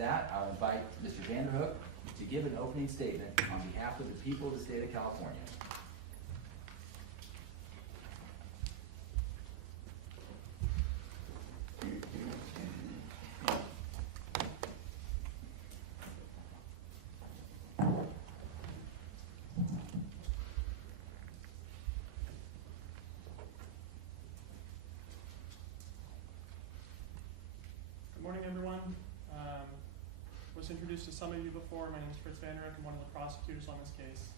that, I'll invite Mr. Vanderhook to give an opening statement on behalf of the people of the state of California. Good morning, everyone. Was introduced to some of you before. My name is Fritz Vanderhook. I'm one of the prosecutors on this case.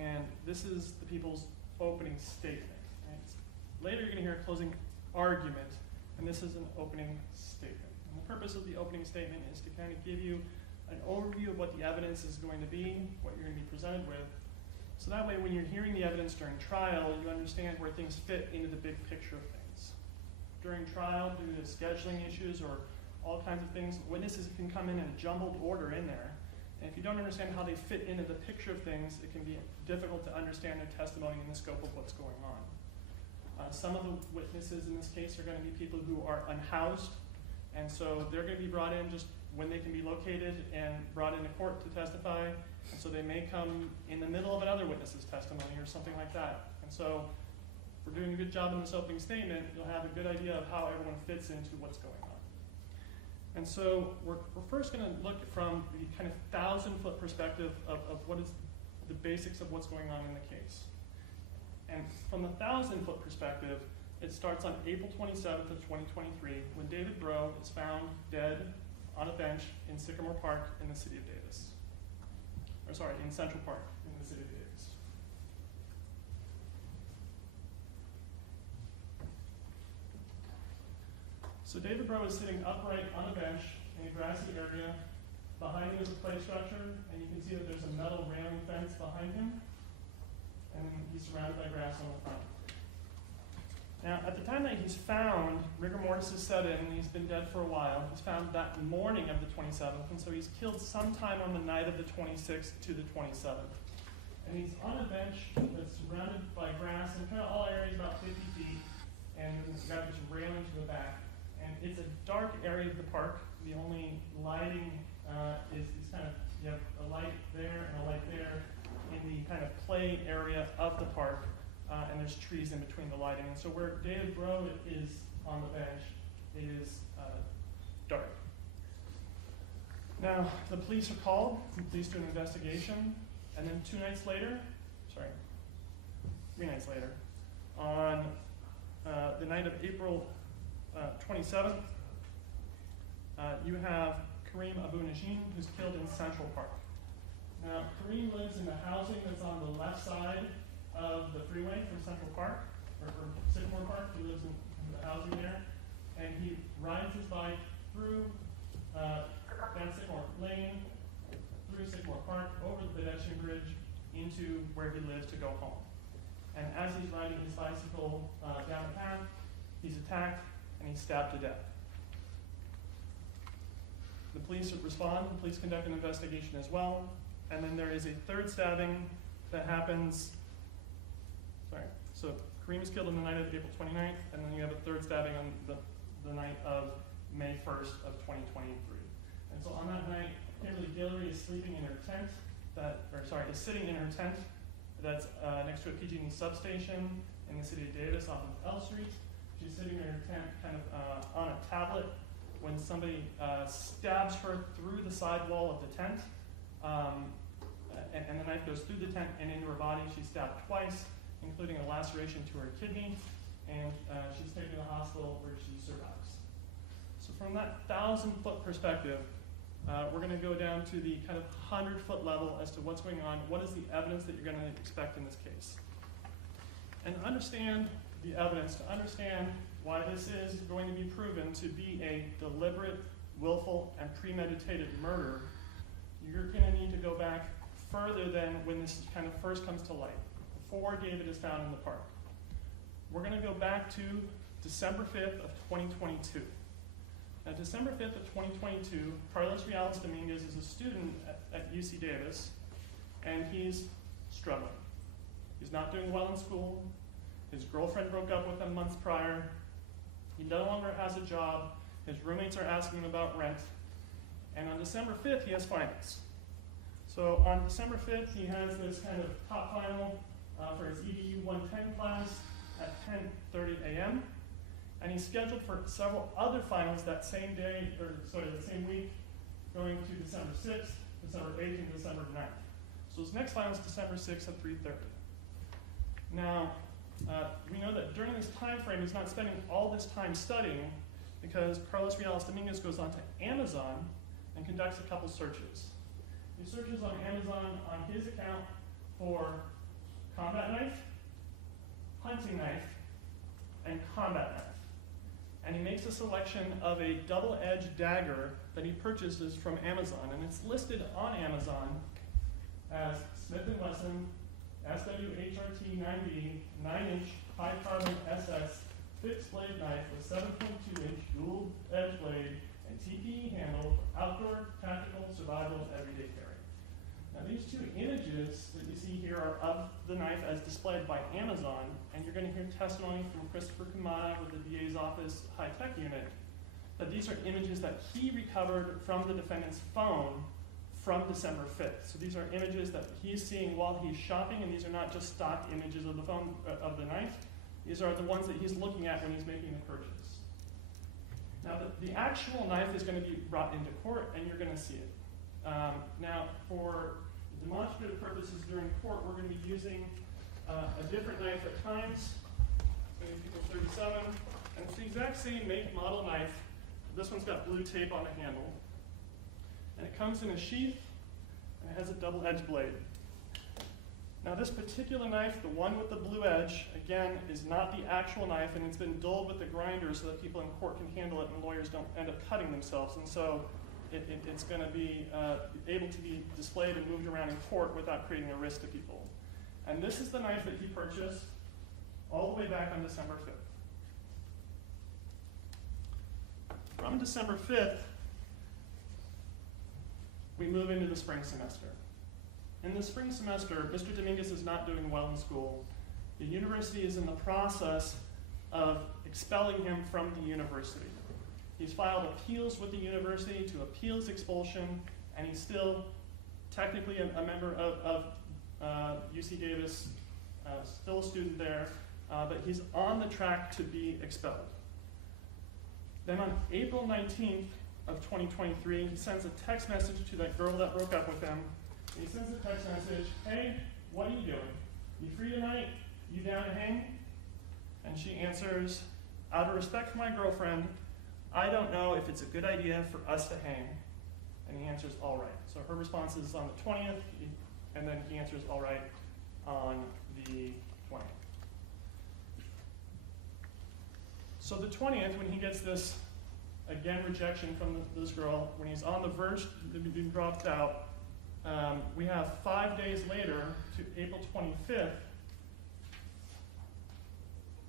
And this is the people's opening statement. Right? Later you're going to hear a closing argument, and this is an opening statement. And the purpose of the opening statement is to kind of give you an overview of what the evidence is going to be, what you're going to be presented with. So that way when you're hearing the evidence during trial, you understand where things fit into the big picture of things. During trial, due to scheduling issues or all kinds of things, witnesses can come in a jumbled order in there. And if you don't understand how they fit into the picture of things, it can be difficult to understand their testimony and the scope of what's going on. Some of the witnesses in this case are going to be people who are unhoused, and so they're going to be brought in just when they can be located and brought into court to testify. And so they may come in the middle of another witness's testimony or something like that. And so if we're doing a good job in this opening statement, you'll have a good idea of how everyone fits into what's going on. And so we're first going to look from the kind of 1,000-foot perspective of what is the basics of what's going on in the case. And from the 1,000-foot perspective, it starts on April 27th of 2023 when David Breaux is found dead on a bench in Sycamore Park in the city of Davis. Or sorry, in Central Park in the city of Davis. So David Breaux is sitting upright on a bench in a grassy area. Behind him is a play structure, and you can see that there's a metal railing fence behind him, and he's surrounded by grass on the front. Now, at the time that he's found, rigor mortis is set in, and he's been dead for a while. He's found that morning of the 27th, and so he's killed sometime on the night of the 26th to the 27th. And he's on a bench that's surrounded by grass, and kind of all areas about 50 feet, and it's got this railing to the back. And it's a dark area of the park. The only lighting is kind of, you have a light there and a light there in the kind of play area of the park, and there's trees in between the lighting. And so where David Breaux is on the bench, it is dark. Now, the police are called. The police do an investigation, and then 3 nights later, on the night of April 27th, you have Karim Abou Najm, who's killed in Central Park. Now, Karim lives in the housing that's on the left side of the freeway from Central Park, or from Sycamore Park. He lives in the housing there, and he rides his bike through down Sycamore Lane, through Sycamore Park, over the pedestrian bridge, into where he lives to go home. And as he's riding his bicycle down the path, he's attacked and he's stabbed to death. The police respond, the police conduct an investigation as well, and then there is a third stabbing that happens, so Karim is killed on the night of April 29th, and then you have a third stabbing on the night of May 1st of 2023. And so on that night, Kimberly Guillory is sleeping in her tent, is sitting in her tent that's next to a PG&E substation in the city of Davis off of L Street. She's sitting in her tent kind of on a tablet when somebody stabs her through the sidewall of the tent, and the knife goes through the tent and into her body. She's stabbed twice, including a laceration to her kidney, and she's taken to the hospital where she survives. So from that 1,000-foot perspective, we're going to go down to the kind of 100-foot level as to what's going on, what is the evidence that you're going to expect in this case. And understand the evidence, to understand why this is going to be proven to be a deliberate, willful, and premeditated murder, you're going to need to go back further than when this kind of first comes to light, before David is found in the park. We're going to go back to December 5th of 2022. Now, December 5th of 2022, Carlos Dominguez is a student at UC Davis, and he's struggling. He's not doing well in school. His girlfriend broke up with him months prior. He no longer has a job. His roommates are asking him about rent. And on December 5th, he has finals. So on December 5th, he has this kind of top final for his EDU 110 class at 10:30 a.m. And he's scheduled for several other finals that same day, or sorry, that same week, going to December 6th, December 8th, and December 9th. So his next final is December 6th at 3:30. Now, we know that during this time frame, he's not spending all this time studying because Carlos Dominguez goes onto Amazon and conducts a couple searches. He searches on Amazon on his account for combat knife, hunting knife, and combat knife. And he makes a selection of a double-edged dagger that he purchases from Amazon. And it's listed on Amazon as Smith & Wesson SWHRT 9B 9-inch high-carbon SS fixed blade knife with 7.2-inch dual-edge blade and TPE handle for outdoor, tactical, survival, and everyday carry. Now these two images that you see here are of the knife as displayed by Amazon, and you're going to hear testimony from Christopher Kamada with the DA's office high-tech unit that these are images that he recovered from the defendant's phone from December 5th. So these are images that he's seeing while he's shopping, and these are not just stock images of the phone of the knife. These are the ones that he's looking at when he's making the purchase. Now the actual knife is going to be brought into court, and you're going to see it. Now for demonstrative purposes during court, we're going to be using a different knife at times. It's going to be 37, and it's the exact same make model knife. This one's got blue tape on the handle. And it comes in a sheath, and it has a double-edged blade. Now this particular knife, the one with the blue edge, again, is not the actual knife, and it's been dulled with the grinder so that people in court can handle it and lawyers don't end up cutting themselves. And so it's going to be able to be displayed and moved around in court without creating a risk to people. And this is the knife that he purchased all the way back on December 5th. From December 5th, we move into the spring semester. In the spring semester, Mr. Dominguez is not doing well in school. The university is in the process of expelling him from the university. He's filed appeals with the university to appeal his expulsion, and he's still technically a member of UC Davis, still a student there, but he's on the track to be expelled. Then on April 19th of 2023, he sends a text message to that girl that broke up with him. And he sends a text message, "Hey, what are you doing? You free tonight? You down to hang?" And she answers, "Out of respect for my girlfriend, I don't know if it's a good idea for us to hang." And he answers, "All right." So her response is on the 20th, and then he answers, "All right," on the 20th. So the 20th, when he gets this, again, rejection from this girl, when he's on the verge of being dropped out, we have 5 days later to April 25th,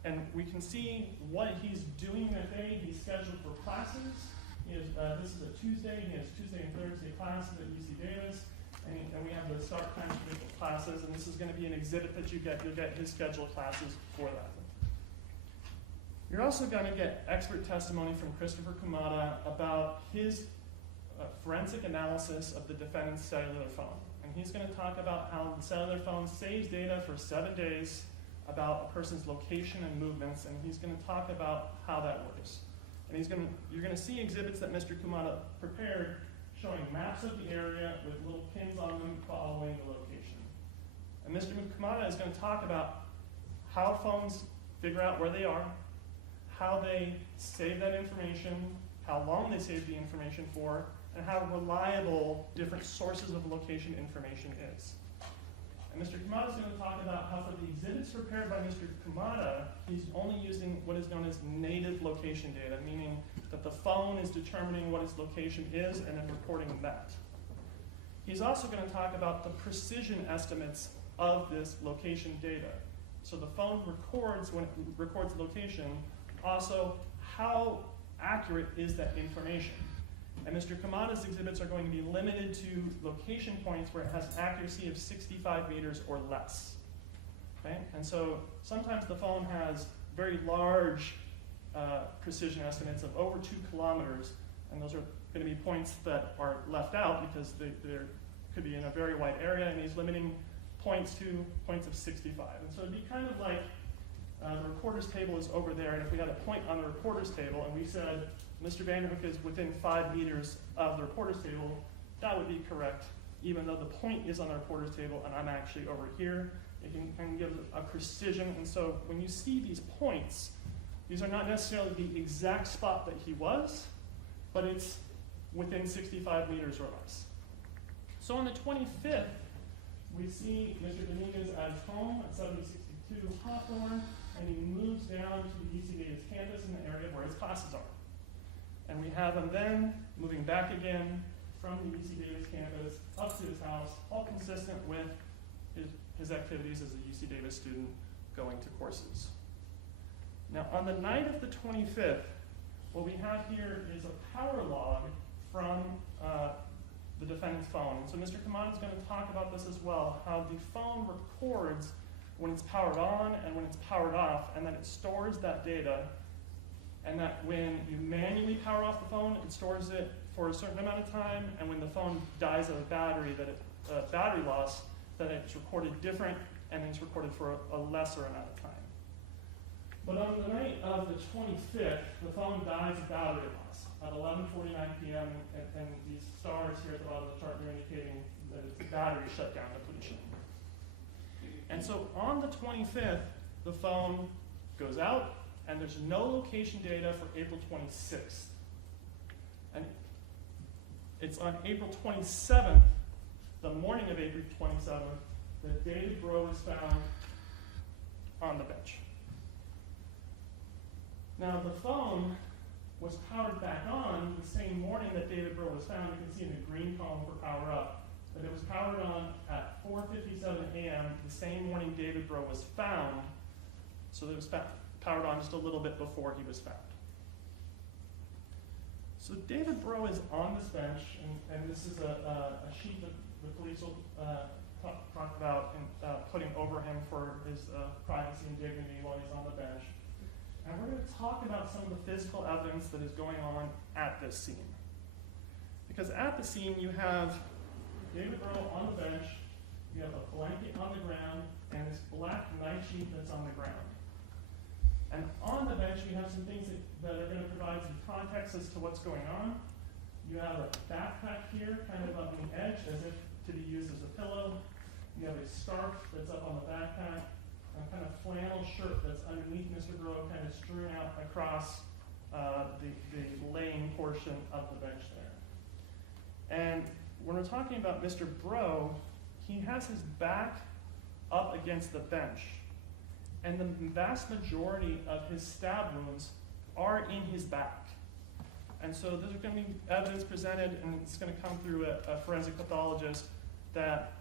and we can see what he's doing that day. He's scheduled for classes. He has, this is a Tuesday. He has Tuesday and Thursday classes at UC Davis, and we have the start times for the classes, and this is going to be an exhibit that you get. You'll get his scheduled classes for that. You're also going to get expert testimony from Christopher Kamada about his forensic analysis of the defendant's cellular phone. And he's going to talk about how the cellular phone saves data for 7 days about a person's location and movements, and he's going to talk about how that works. And you're going to see exhibits that Mr. Kamada prepared showing maps of the area with little pins on them following the location. And Mr. Kamada is going to talk about how phones figure out where they are, how they save that information, how long they save the information for, and how reliable different sources of location information is. And Mr. Kamada is going to talk about how for the exhibits prepared by Mr. Kamada, he's only using what is known as native location data, meaning that the phone is determining what its location is and then recording that. He's also going to talk about the precision estimates of this location data. So the phone records, when it records location, also how accurate is that information. And Mr. Kamada's exhibits are going to be limited to location points where it has an accuracy of 65 meters or less. Okay? And so sometimes the phone has very large precision estimates of over 2 kilometers, and those are going to be points that are left out because they could be in a very wide area, and he's limiting points to points of 65. And so it'd be kind of like the reporter's table is over there, and if we had a point on the reporter's table and we said Mr. Vanderhook is within 5 meters of the reporter's table, that would be correct, even though the point is on the reporter's table and I'm actually over here. It can kind of give a precision, and so when you see these points, these are not necessarily the exact spot that he was, but it's within 65 meters or less. So on the 25th, we see Mr. Dominguez at his home at 7062 Hawthorne, and he moves down to the UC Davis campus in the area where his classes are. And we have him then moving back again from the UC Davis campus up to his house, all consistent with his activities as a UC Davis student going to courses. Now, on the night of the 25th, what we have here is a power log from the defendant's phone. So Mr. Kamada is going to talk about this as well, how the phone records when it's powered on and when it's powered off, and then it stores that data, and that when you manually power off the phone, it stores it for a certain amount of time, and when the phone dies of a battery, battery loss, that it's recorded different, and it's recorded for a lesser amount of time. But on the night of the 25th, the phone dies of battery loss at 11:49 p.m., and these stars here at the bottom of the chart are indicating that it's battery shutdown depletion. And so on the 25th, the phone goes out, and there's no location data for April 26th. And it's on April 27th, the morning of April 27th, that David Breaux is found on the bench. Now, the phone was powered back on the same morning that David Breaux was found. You can see in the green column for power up that it was powered on at 4:57 a.m. the same morning David Breaux was found. So it was powered on just a little bit before he was found. So David Breaux is on this bench, and this is a sheet that the police will talk about and putting over him for his privacy and dignity while he's on the bench. And we're going to talk about some of the physical evidence that is going on at this scene. Because at the scene, you have David Breaux on the bench, you have a blanket on the ground, and this black night sheet that's on the ground. And on the bench, we have some things that are going to provide some context as to what's going on. You have a backpack here, kind of on the edge, as if to be used as a pillow. You have a scarf that's up on the backpack, a kind of flannel shirt that's underneath Mr. Breaux, kind of strewn out across the laying portion of the bench there. And when we're talking about Mr. Breaux, he has his back up against the bench, and the vast majority of his stab wounds are in his back. And so there's going to be evidence presented, and it's going to come through a forensic pathologist, that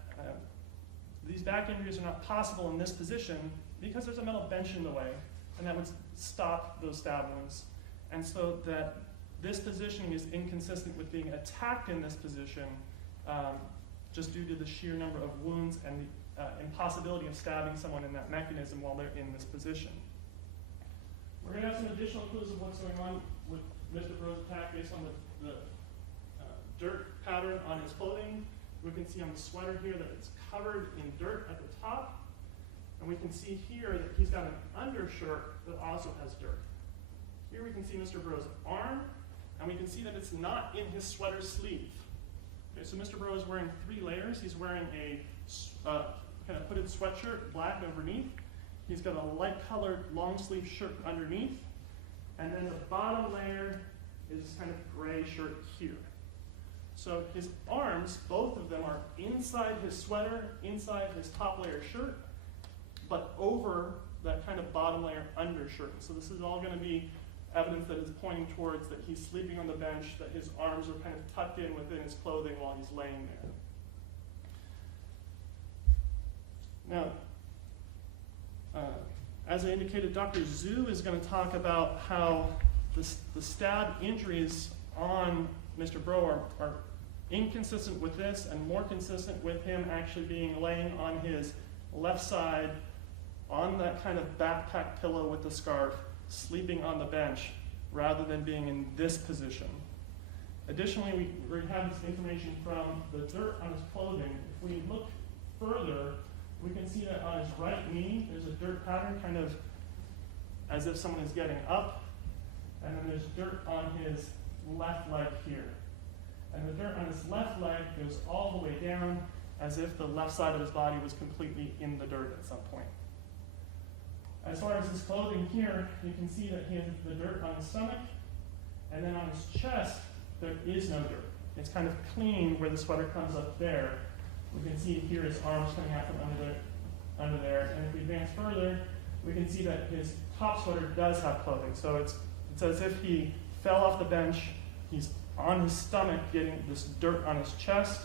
these back injuries are not possible in this position because there's a metal bench in the way, and that would stop those stab wounds. And so that this positioning is inconsistent with being attacked in this position just due to the sheer number of wounds and the impossibility of stabbing someone in that mechanism while they're in this position. We're going to have some additional clues of what's going on with Mr. Breaux's attack based on the dirt pattern on his clothing. We can see on the sweater here that it's covered in dirt at the top. And we can see here that he's got an undershirt that also has dirt. Here we can see Mr. Breaux's arm, and we can see that it's not in his sweater sleeve. Okay, so Mr. Breaux is wearing 3 layers. He's wearing a kind of hooded sweatshirt, black underneath. He's got a light-colored long-sleeve shirt underneath. And then the bottom layer is this kind of gray shirt here. So his arms, both of them, are inside his sweater, inside his top layer shirt, but over that kind of bottom layer undershirt. So this is all going to be evidence that is pointing towards that he's sleeping on the bench, that his arms are kind of tucked in within his clothing while he's laying there. Now, as I indicated, Dr. Zhu is going to talk about how the stab injuries on Mr. Breaux are inconsistent with this and more consistent with him actually being laying on his left side on that kind of backpack pillow with the scarf, sleeping on the bench, rather than being in this position. Additionally, we have this information from the dirt on his clothing. If we look further, we can see that on his right knee, there's a dirt pattern, kind of as if someone is getting up. And then there's dirt on his left leg here. And the dirt on his left leg goes all the way down, as if the left side of his body was completely in the dirt at some point. As far as his clothing here, you can see that he has the dirt on his stomach, and then on his chest, there is no dirt. It's kind of clean where the sweater comes up there. We can see here his arms coming out from under there. And if we advance further, we can see that his top sweater does have clothing. So it's as if he fell off the bench, he's on his stomach getting this dirt on his chest,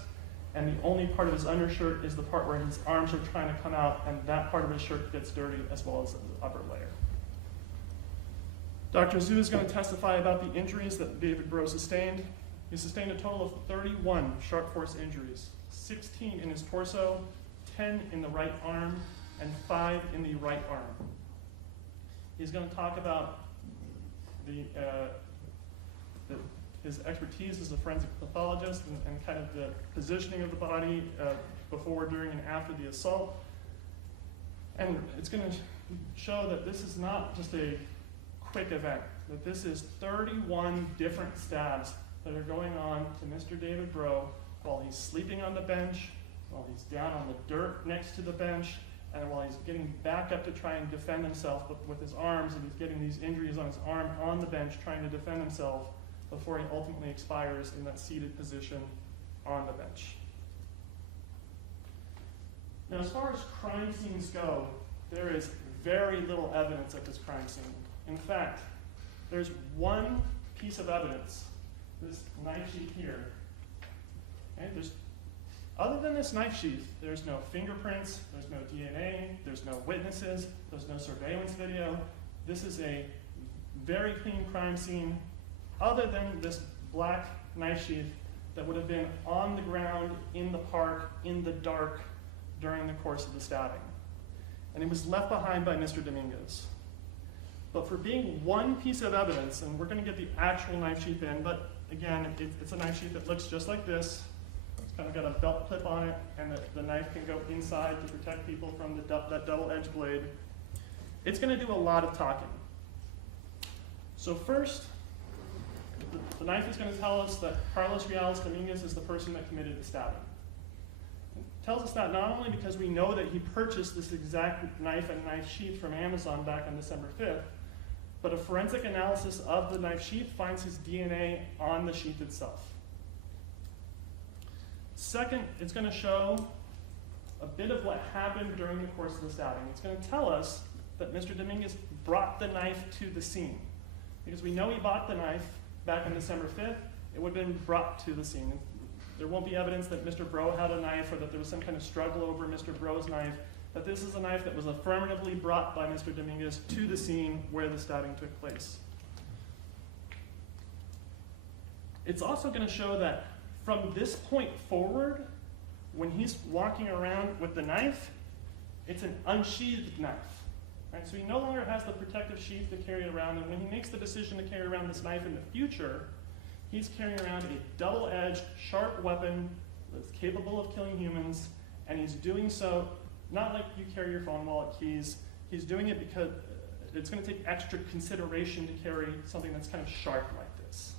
and the only part of his undershirt is the part where his arms are trying to come out, and that part of his shirt gets dirty as well as the upper layer. Dr. Zhu is going to testify about the injuries that David Breaux sustained. He sustained a total of 31 sharp force injuries, 16 in his torso, 10 in the right arm, and 5 in the right arm. He's going to talk about his expertise as a forensic pathologist and kind of the positioning of the body before, during, and after the assault. And it's going to show that this is not just a quick event, that this is 31 different stabs that are going on to Mr. David Breaux while he's sleeping on the bench, while he's down on the dirt next to the bench, and while he's getting back up to try and defend himself with his arms, and he's getting these injuries on his arm on the bench trying to defend himself before he ultimately expires in that seated position on the bench. Now, as far as crime scenes go, there is very little evidence at this crime scene. In fact, there's one piece of evidence, this knife sheath here. Okay? Other than this knife sheath, there's no fingerprints, there's no DNA, there's no witnesses, there's no surveillance video. This is a very clean crime scene, other than this black knife sheath that would have been on the ground in the park in the dark during the course of the stabbing. And it was left behind by Mr. Dominguez. But for being one piece of evidence, and we're going to get the actual knife sheath in, but again, it's a knife sheath that looks just like this. It's kind of got a belt clip on it, and the knife can go inside to protect people from that double-edged blade. It's going to do a lot of talking. So first, the knife is going to tell us that Carlos Dominguez is the person that committed the stabbing. It tells us that not only because we know that he purchased this exact knife and knife sheath from Amazon back on December 5th, but a forensic analysis of the knife sheath finds his DNA on the sheath itself. Second, it's going to show a bit of what happened during the course of the stabbing. It's going to tell us that Mr. Dominguez brought the knife to the scene. Because we know he bought the knife back on December 5th, it would have been brought to the scene. There won't be evidence that Mr. Breaux had a knife or that there was some kind of struggle over Mr. Breaux's knife, but this is a knife that was affirmatively brought by Mr. Dominguez to the scene where the stabbing took place. It's also going to show that from this point forward, when he's walking around with the knife, it's an unsheathed knife. Right? So he no longer has the protective sheath to carry it around, and when he makes the decision to carry around this knife in the future, he's carrying around a double-edged, sharp weapon that's capable of killing humans, and he's doing so not like you carry your phone, wallet, keys. He's doing it because it's going to take extra consideration to carry something that's kind of sharp like this.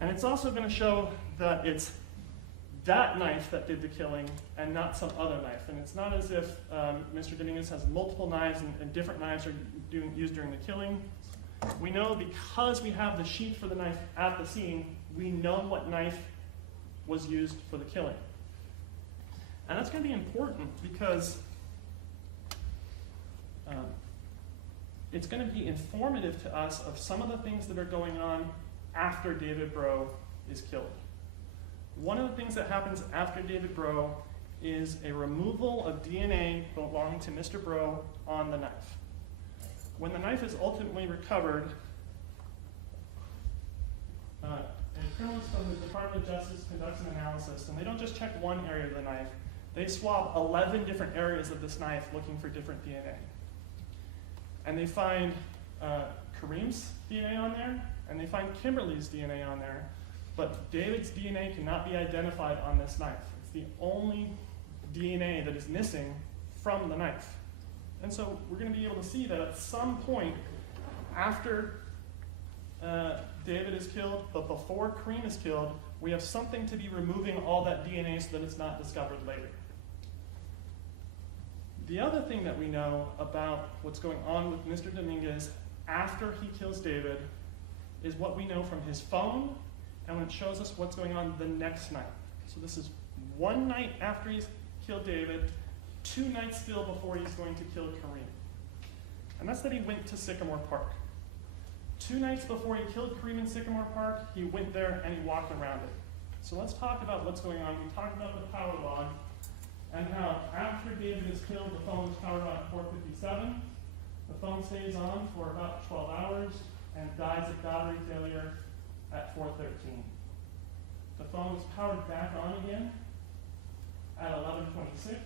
And it's also going to show that it's that knife that did the killing and not some other knife. And it's not as if Mr. Dominguez has multiple knives and different knives are used during the killing. We know because we have the sheath for the knife at the scene, we know what knife was used for the killing. And that's going to be important because it's going to be informative to us of some of the things that are going on after David Breaux is killed. One of the things that happens after David Breaux is a removal of DNA belonging to Mr. Breaux on the knife. When the knife is ultimately recovered, a criminalist from the Department of Justice conducts an analysis, and they don't just check one area of the knife, they swab 11 different areas of this knife looking for different DNA. And they find Karim's DNA on there, and they find Kimberly's DNA on there, but David's DNA cannot be identified on this knife. It's the only DNA that is missing from the knife. And so we're going to be able to see that at some point after David is killed, but before Karim is killed, we have something to be removing all that DNA so that it's not discovered later. The other thing that we know about what's going on with Mr. Dominguez after he kills David is what we know from his phone and when it shows us what's going on the next night. So this is one night after he's killed David, 2 nights still before he's going to kill Karim. And that's that he went to Sycamore Park. 2 nights before he killed Karim in Sycamore Park, he went there and he walked around it. So let's talk about what's going on. We talked about the power log and how after David is killed, the phone is powered on at 4:57. The phone stays on for about 12 hours and dies of battery failure at 4:13. The phone is powered back on again at 11:26,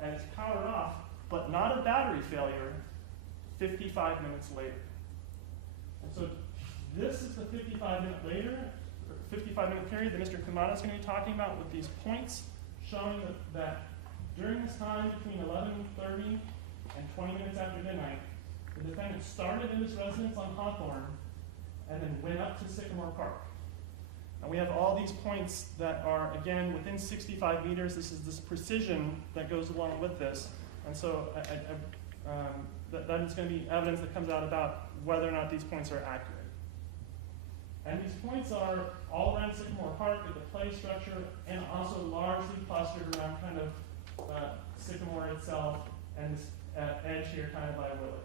and it's powered off, but not a battery failure, 55 minutes later. And so this is the 55-minute period that Mr. Kumada is going to be talking about with these points showing that during this time between 11:30 and 20 minutes after midnight, the defendant started in his residence on Hawthorne and then went up to Sycamore Park. And we have all these points that are, again, within 65 meters. This is this precision that goes along with this. And so that is going to be evidence that comes out about whether or not these points are accurate. And these points are all around Sycamore Park at the play structure and also largely clustered around kind of Sycamore itself and this edge here kind of by Willett.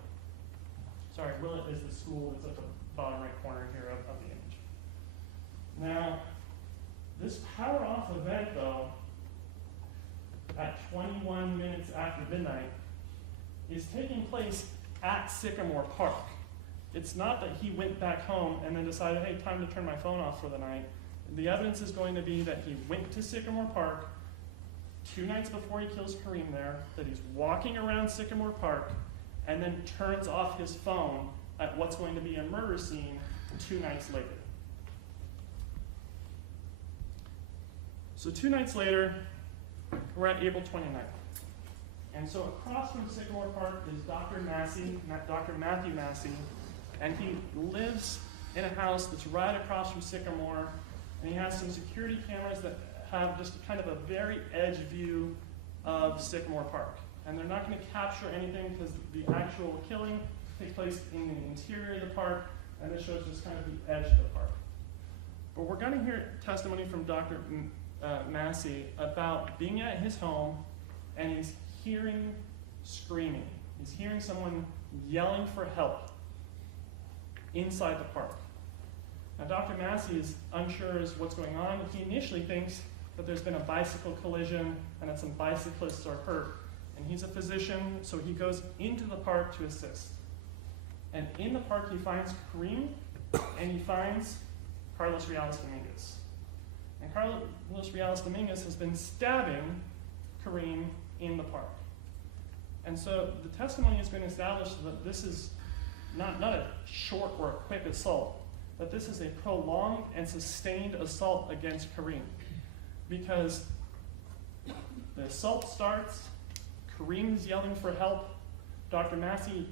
Sorry, Willett is the school that's at the bottom right corner here of the image. Now, this power off event, though, at 21 minutes after midnight, is taking place at Sycamore Park. It's not that he went back home and then decided, hey, time to turn my phone off for the night. The evidence is going to be that he went to Sycamore Park 2 nights before he kills Karim there, that he's walking around Sycamore Park, and then turns off his phone at what's going to be a murder scene 2 nights later. So 2 nights later, we're at April 29th. And so across from Sycamore Park is Dr. Matthew Massey, and he lives in a house that's right across from Sycamore, and he has some security cameras that have just kind of a very edge view of Sycamore Park. And they're not going to capture anything because the actual killing takes place in the interior of the park, and this shows just kind of the edge of the park. But we're going to hear testimony from Dr. Massey about being at his home, and he's hearing screaming. He's hearing someone yelling for help inside the park. Now, Dr. Massey is unsure as what's going on. He initially thinks that there's been a bicycle collision and that some bicyclists are hurt. And he's a physician, so he goes into the park to assist. And in the park, he finds Karim, and he finds Carlos Dominguez. And Carlos Dominguez has been stabbing Karim in the park. And so the testimony has been established that this is not a short or a quick assault, that this is a prolonged and sustained assault against Karim. Because the assault starts, Karim's yelling for help, Dr. Massey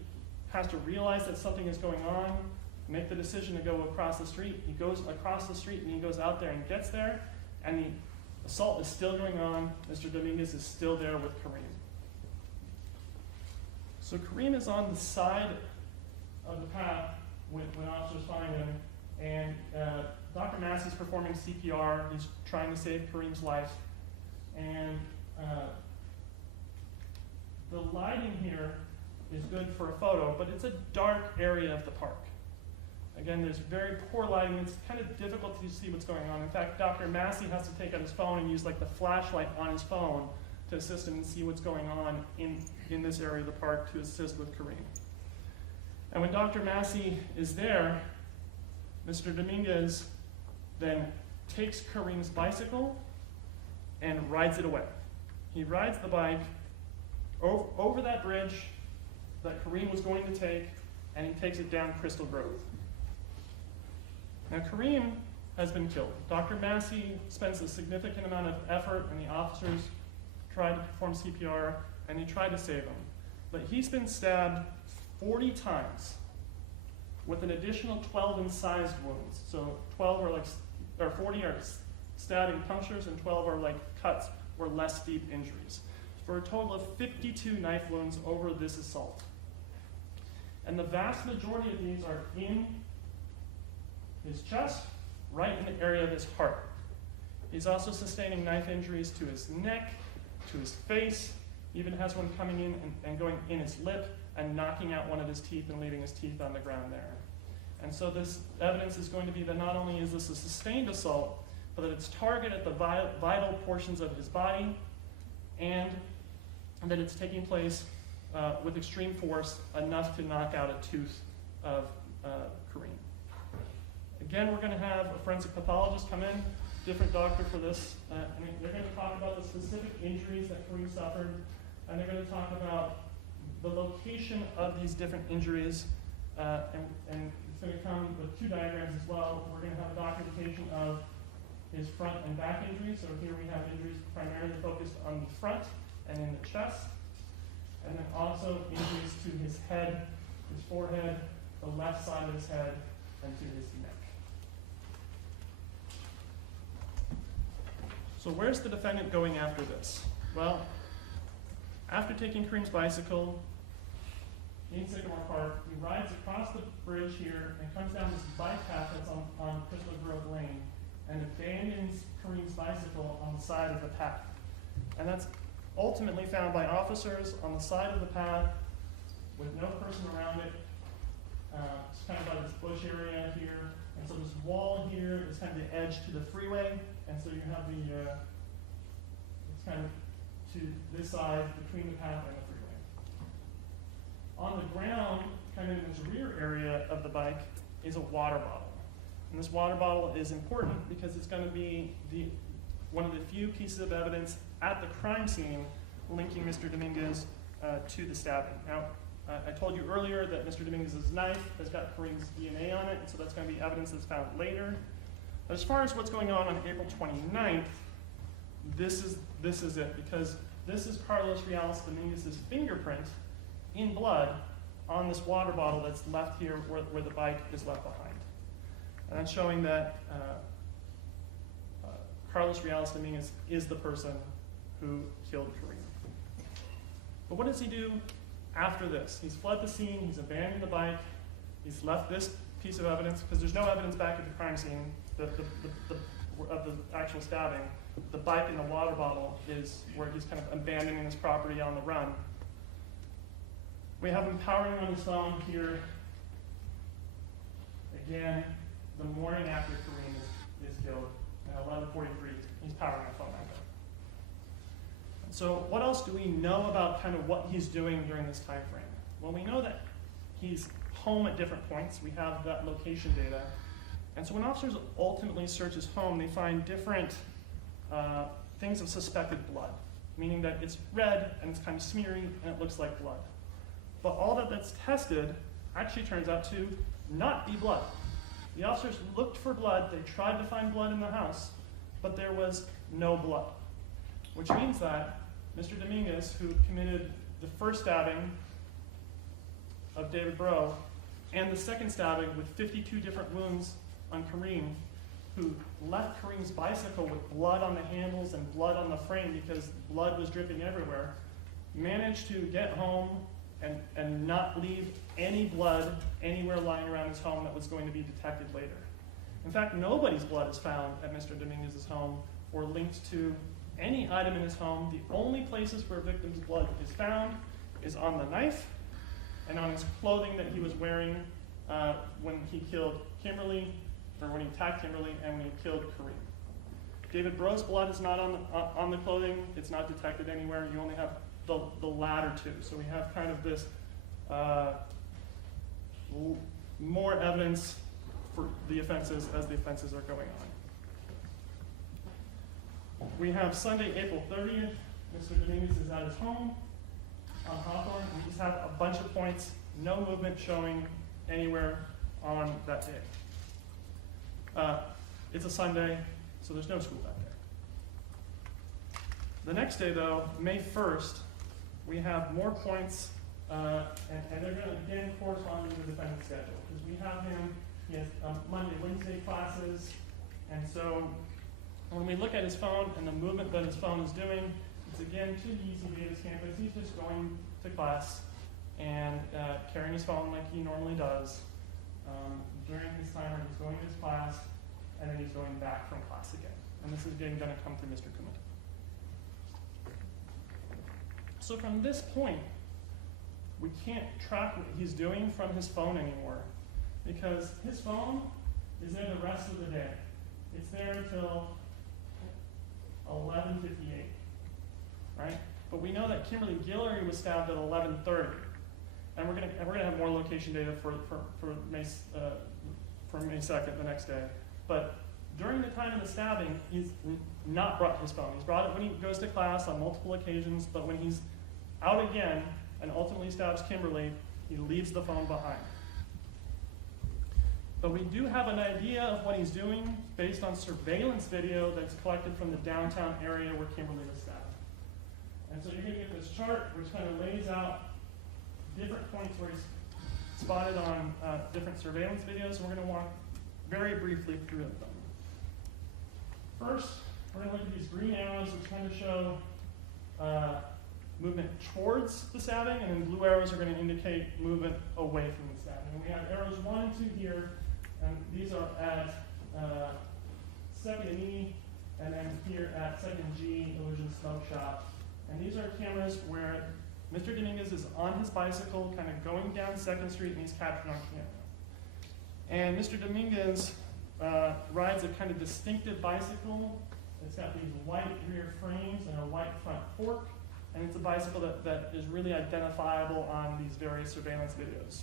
has to realize that something is going on, make the decision to go across the street. He goes across the street and he goes out there and gets there, and the assault is still going on. Mr. Dominguez is still there with Karim. So Karim is on the side of the path when officers find him, and Dr. Massey's performing CPR. He's trying to save Karim's life. And the lighting here is good for a photo, but it's a dark area of the park. Again, there's very poor lighting. It's kind of difficult to see what's going on. In fact, Dr. Massey has to take out his phone and use like the flashlight on his phone to assist him and see what's going on in this area of the park to assist with Karim. And when Dr. Massey is there, Mr. Dominguez then takes Karim's bicycle and rides it away. He rides the bike over that bridge that Karim was going to take, and he takes it down Crystal Grove. Now, Karim has been killed. Dr. Massey spends a significant amount of effort, and the officers tried to perform CPR, and they tried to save him. But he's been stabbed 40 times with an additional 12 incised wounds. So 40 are stabbing punctures, and 12 are like cuts or less deep injuries, for a total of 52 knife wounds over this assault. And the vast majority of these are in his chest, right in the area of his heart. He's also sustaining knife injuries to his neck, to his face, even has one coming in and going in his lip and knocking out one of his teeth and leaving his teeth on the ground there. And so this evidence is going to be that not only is this a sustained assault, but that it's targeted at the vital portions of his body, and that it's taking place with extreme force, enough to knock out a tooth of Karim. Again, we're going to have a forensic pathologist come in, different doctor for this, and they're going to talk about the specific injuries that Karim suffered, and they're going to talk about the location of these different injuries, and it's going to come with two diagrams as well. We're going to have a documentation of his front and back injuries. So here we have injuries primarily focused on the front and in the chest, and then also injuries to his head, his forehead, the left side of his head, and to his neck. So where's the defendant going after this? Well, after taking Karim's bicycle in Sycamore Park, he rides across the bridge here and comes down this bike path that's on Crystal Grove Lane and abandons Karim's bicycle on the side of the path. And that's ultimately found by officers on the side of the path with no person around it. It's kind of by this bush area here. And so this wall here is kind of the edge to the freeway. And so you have it's kind of to this side between the path and the freeway. On the ground, kind of in this rear area of the bike, is a water bottle. And this water bottle is important because it's going to be one of the few pieces of evidence at the crime scene linking Mr. Dominguez to the stabbing. Now, I told you earlier that Mr. Dominguez's knife has got Karim's DNA on it, and so that's going to be evidence that's found later. But as far as what's going on April 29th, this is it, because this is Carlos Dominguez's fingerprint in blood on this water bottle that's left here where the bike is left behind. And that's showing that Carlos Dominguez is the person who killed Karim. But what does he do after this? He's fled the scene, he's abandoned the bike, he's left this piece of evidence, because there's no evidence back at the crime scene of the actual stabbing. The bike and the water bottle is where he's kind of abandoning his property on the run. We have him powering on his phone here. Again, the morning after Karim is killed, at 11:43, he's powering a phone back up. So what else do we know about kind of what he's doing during this time frame? Well, we know that he's home at different points. We have that location data. And so when officers ultimately search his home, they find different things of suspected blood, meaning that it's red and it's kind of smeary and it looks like blood. But all that's tested actually turns out to not be blood. The officers looked for blood, they tried to find blood in the house, but there was no blood. Which means that Mr. Dominguez, who committed the first stabbing of David Breaux, and the second stabbing with 52 different wounds on Karim, who left Karim's bicycle with blood on the handles and blood on the frame because blood was dripping everywhere, managed to get home and not leave any blood anywhere lying around his home that was going to be detected later. In fact, nobody's blood is found at Mr. Dominguez's home or linked to any item in his home. The only places where victim's blood is found is on the knife and on his clothing that he was wearing when he killed Kimberly, or when he attacked Kimberly, and when he killed Karim. David Breaux's blood is not on the clothing. It's not detected anywhere. You only have the latter two. So we have kind of this more evidence for the offenses as the offenses are going on. We have Sunday, April 30th. Mr. Dominguez is at his home on Hawthorne. We just have a bunch of points, no movement showing anywhere on that day. It's a Sunday, so there's no school that day. The next day, though, May 1st, we have more points, and they're going to again correspond to the defendant's schedule, because we have him, he has Monday, Wednesday classes, and so when we look at his phone and the movement that his phone is doing, it's again to the UC Davis campus. He's just going to class and carrying his phone like he normally does during his time where he's going to his class, and then he's going back from class again. And this is again going to come through Mr. Kumita. So from this point, we can't track what he's doing from his phone anymore, because his phone is there the rest of the day. It's there until 11:58, right? But we know that Kimberly Guillory was stabbed at 11:30, and we're gonna have more location data for May 2nd, the next day. But during the time of the stabbing, he's not brought his phone. He's brought it when he goes to class on multiple occasions, but when he's out again and ultimately stabs Kimberly, he leaves the phone behind. But we do have an idea of what he's doing based on surveillance video that's collected from the downtown area where Kimberly was stabbed. And so you're going to get this chart which kind of lays out different points where he's spotted on different surveillance videos, and we're going to walk very briefly through them. First, we're going to look at these green arrows which kind of show movement towards the stabbing, and then blue arrows are going to indicate movement away from the stabbing. And we have arrows 1 and 2 here, and these are at 2nd E, and then here at 2nd G, Illusion Smoke Shop. And these are cameras where Mr. Dominguez is on his bicycle, kind of going down 2nd Street, and he's captured on camera. And Mr. Dominguez rides a kind of distinctive bicycle. It's got these white rear frames and a white front fork, and it's a bicycle that is really identifiable on these various surveillance videos.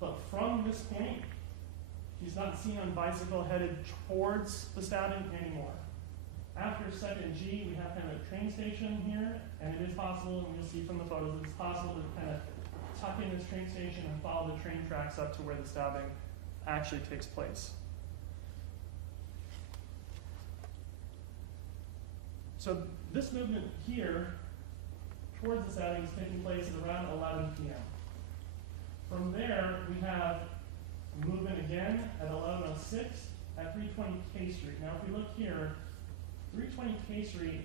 But from this point, he's not seen on bicycle headed towards the stabbing anymore. After 2nd G, we have kind of a train station here, and it is possible, and you'll see from the photos, it's possible to kind of tuck in this train station and follow the train tracks up to where the stabbing actually takes place. So this movement here towards the stabbing is taking place at around 11 p.m. From there, we have movement again at 11:06 at 320 K Street. Now, if we look here, 320 K Street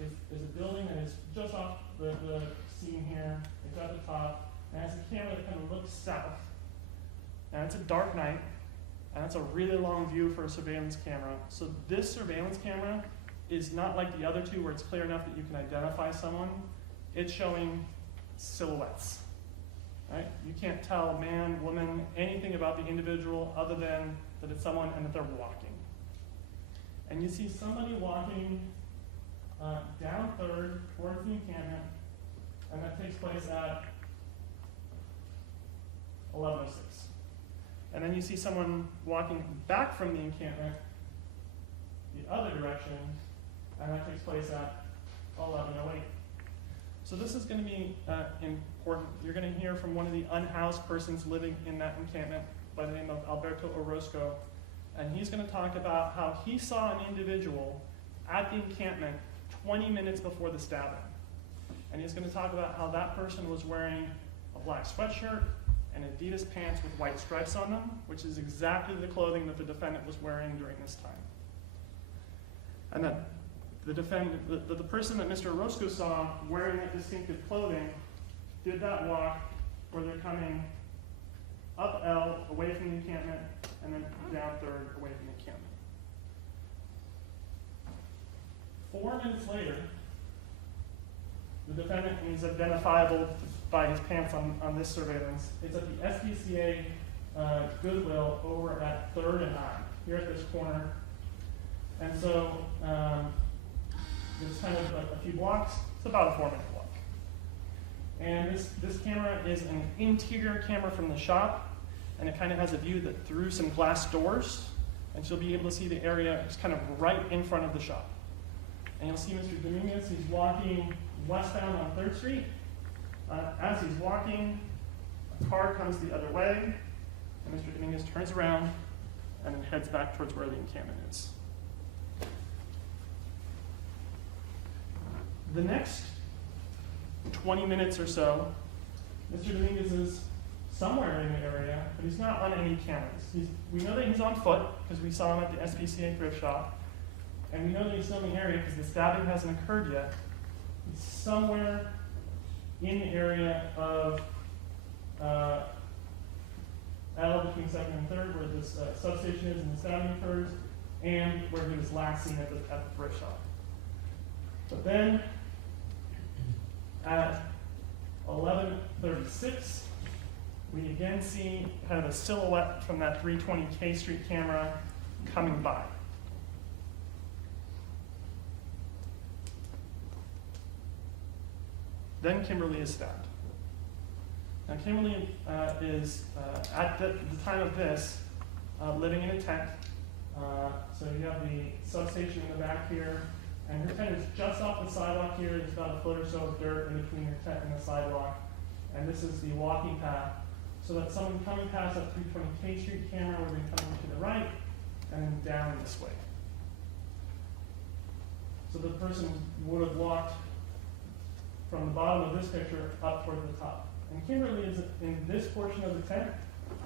is a building that is just off the scene here. It's at the top, and it has a camera that kind of looks south. And it's a dark night, and it's a really long view for a surveillance camera. So this surveillance camera is not like the other two where it's clear enough that you can identify someone. It's showing silhouettes, right? You can't tell man, woman, anything about the individual other than that it's someone and that they're walking. And you see somebody walking down 3rd towards the encampment, and that takes place at 11:06. And then you see someone walking back from the encampment the other direction, and that takes place at 11:08. So this is going to be important. You're going to hear from one of the unhoused persons living in that encampment by the name of Alberto Orozco, and he's going to talk about how he saw an individual at the encampment 20 minutes before the stabbing. And he's going to talk about how that person was wearing a black sweatshirt and Adidas pants with white stripes on them, which is exactly the clothing that the defendant was wearing during this time. And that the person that Mr. Orozco saw wearing that distinctive clothing did that walk where they're coming up L, away from the encampment, and then down 3rd, away from the encampment. 4 minutes later, the defendant is identifiable by his pants on this surveillance. It's at the SPCA Goodwill over at 3rd and I, here at this corner. And so there's kind of a few blocks. It's about a 4-minute walk. And this camera is an interior camera from the shop, and it kind of has a view that through some glass doors, and you'll be able to see the area. It's kind of right in front of the shop. And you'll see Mr. Dominguez, he's walking westbound on 3rd Street. As he's walking, a car comes the other way, and Mr. Dominguez turns around and then heads back towards where the encampment is. The next 20 minutes or so, Mr. Dominguez is somewhere in the area, but he's not on any cameras. We know that he's on foot because we saw him at the SPCA thrift shop, and we know that he's still in the area because the stabbing hasn't occurred yet. He's somewhere in the area of L between 2nd and 3rd, where this substation is and the stabbing occurs, and where he was last seen at the thrift shop. But then, at 11:36, we again see kind of a silhouette from that 320 K Street camera coming by. Then Kimberly is stabbed. Now Kimberly is, at the time of this, living in a tent. So you have the substation in the back here, and her tent is just off the sidewalk here. There's about a foot or so of dirt in between her tent and the sidewalk. And this is the walking path, so that someone coming past that 320 K Street camera would be coming to the right, and then down this way. So the person would have walked from the bottom of this picture up toward the top. And Kimberly is in this portion of the tent,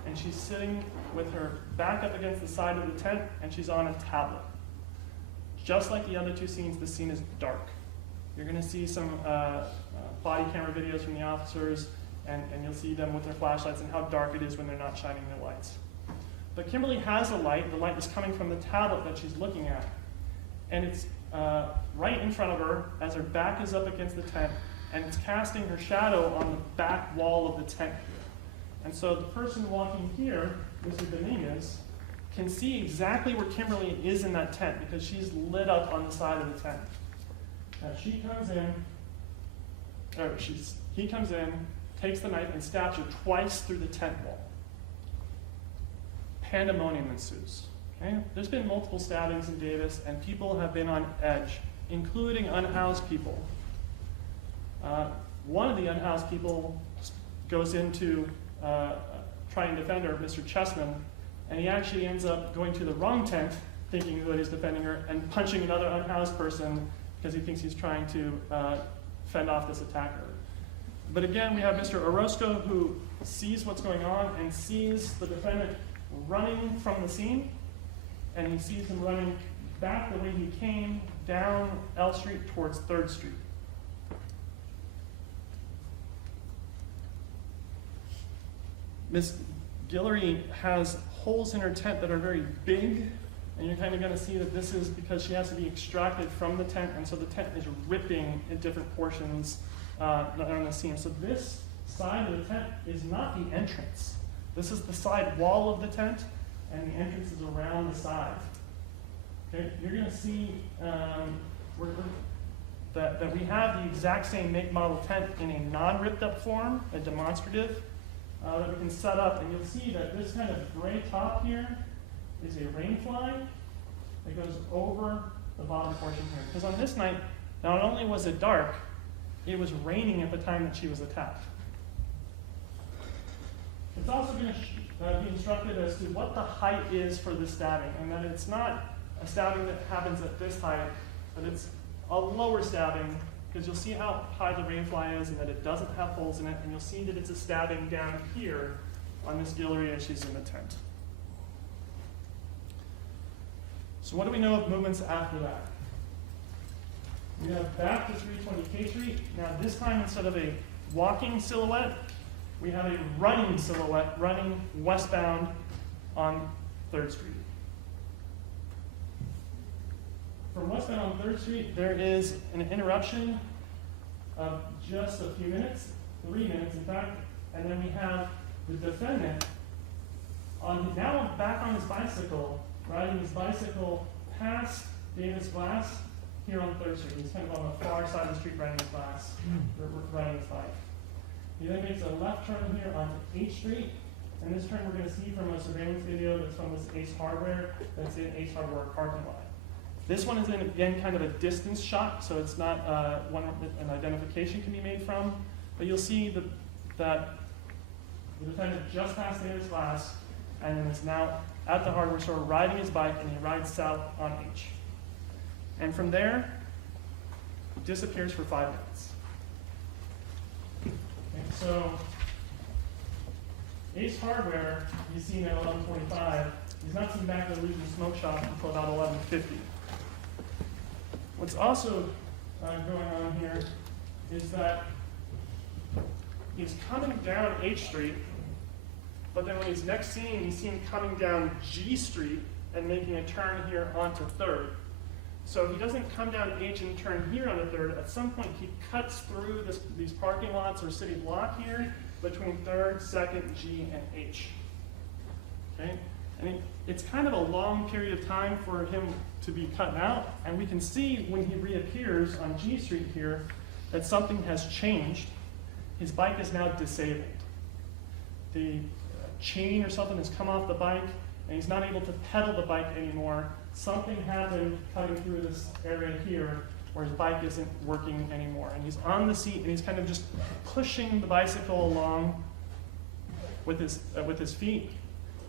and she's sitting with her back up against the side of the tent, and she's on a tablet. Just like the other two scenes, this scene is dark. You're going to see some body camera videos from the officers, and you'll see them with their flashlights and how dark it is when they're not shining their lights. But Kimberly has a light. The light is coming from the tablet that she's looking at, and it's right in front of her as her back is up against the tent, and it's casting her shadow on the back wall of the tent here. And so the person walking here, Mr. Dominguez, can see exactly where Kimberly is in that tent because she's lit up on the side of the tent. Now he comes in, takes the knife and stabs her twice through the tent wall. Pandemonium ensues. Okay? There's been multiple stabbings in Davis, and people have been on edge, including unhoused people. One of the unhoused people goes in to try and defend her, Mr. Chessman, and he actually ends up going to the wrong tent, thinking that he's defending her, and punching another unhoused person because he thinks he's trying to fend off this attacker. But again, we have Mr. Orozco, who sees what's going on and sees the defendant running from the scene, and he sees him running back the way he came down L Street towards 3rd Street. Miss Guillory has holes in her tent that are very big, and you're kind of going to see that this is because she has to be extracted from the tent, and so the tent is ripping in different portions on the seam. So this side of the tent is not the entrance. This is the side wall of the tent, and the entrance is around the side. Okay? You're going to see that we have the exact same make model tent in a non-ripped up form, a demonstrative, that we can set up, and you'll see that this kind of gray top here is a rain fly that goes over the bottom portion here. Because on this night, not only was it dark, it was raining at the time that she was attacked. It's also going to be instructed as to what the height is for this stabbing, and that it's not a stabbing that happens at this height, but it's a lower stabbing, because you'll see how high the rain fly is and that it doesn't have holes in it, and you'll see that it's a stabbing down here on Miss Guillory as she's in the tent. So what do we know of movements after that? We have back to 320 K Street. Now this time, instead of a walking silhouette, we have a running silhouette running westbound on 3rd Street. From westbound on 3rd Street, there is an interruption of just a few minutes, 3 minutes in fact, and then we have the defendant now back on his bicycle, riding his bicycle past Davis Glass here on 3rd Street. He's kind of on the far side of the street riding his riding his bike. He then makes a left turn here onto H Street, and this turn we're going to see from a surveillance video that's from this Ace Hardware, that's in Ace Hardware parking lot. This one is, again, kind of a distance shot, so it's not one that an identification can be made from, but you'll see that the defendant just passed Davis Glass, and then is now at the hardware store riding his bike, and he rides south on H. And from there, disappears for 5 minutes. Okay, so Ace Hardware, he's seen at 11:45. He's not seen back at the Illusion Smoke Shop until about 11:50. What's also going on here is that he's coming down H Street, but then when he's next seen, he's seen coming down G Street and making a turn here onto 3rd. So he doesn't come down H and turn here on the 3rd. At some point, he cuts through these parking lots or city block here between 3rd, 2nd, G, and H. Okay? And it's kind of a long period of time for him to be cut out, and we can see when he reappears on G Street here that something has changed. His bike is now disabled. The chain or something has come off the bike, and he's not able to pedal the bike anymore. Something happened cutting through this area here where his bike isn't working anymore. And he's on the seat, and he's kind of just pushing the bicycle along with his feet,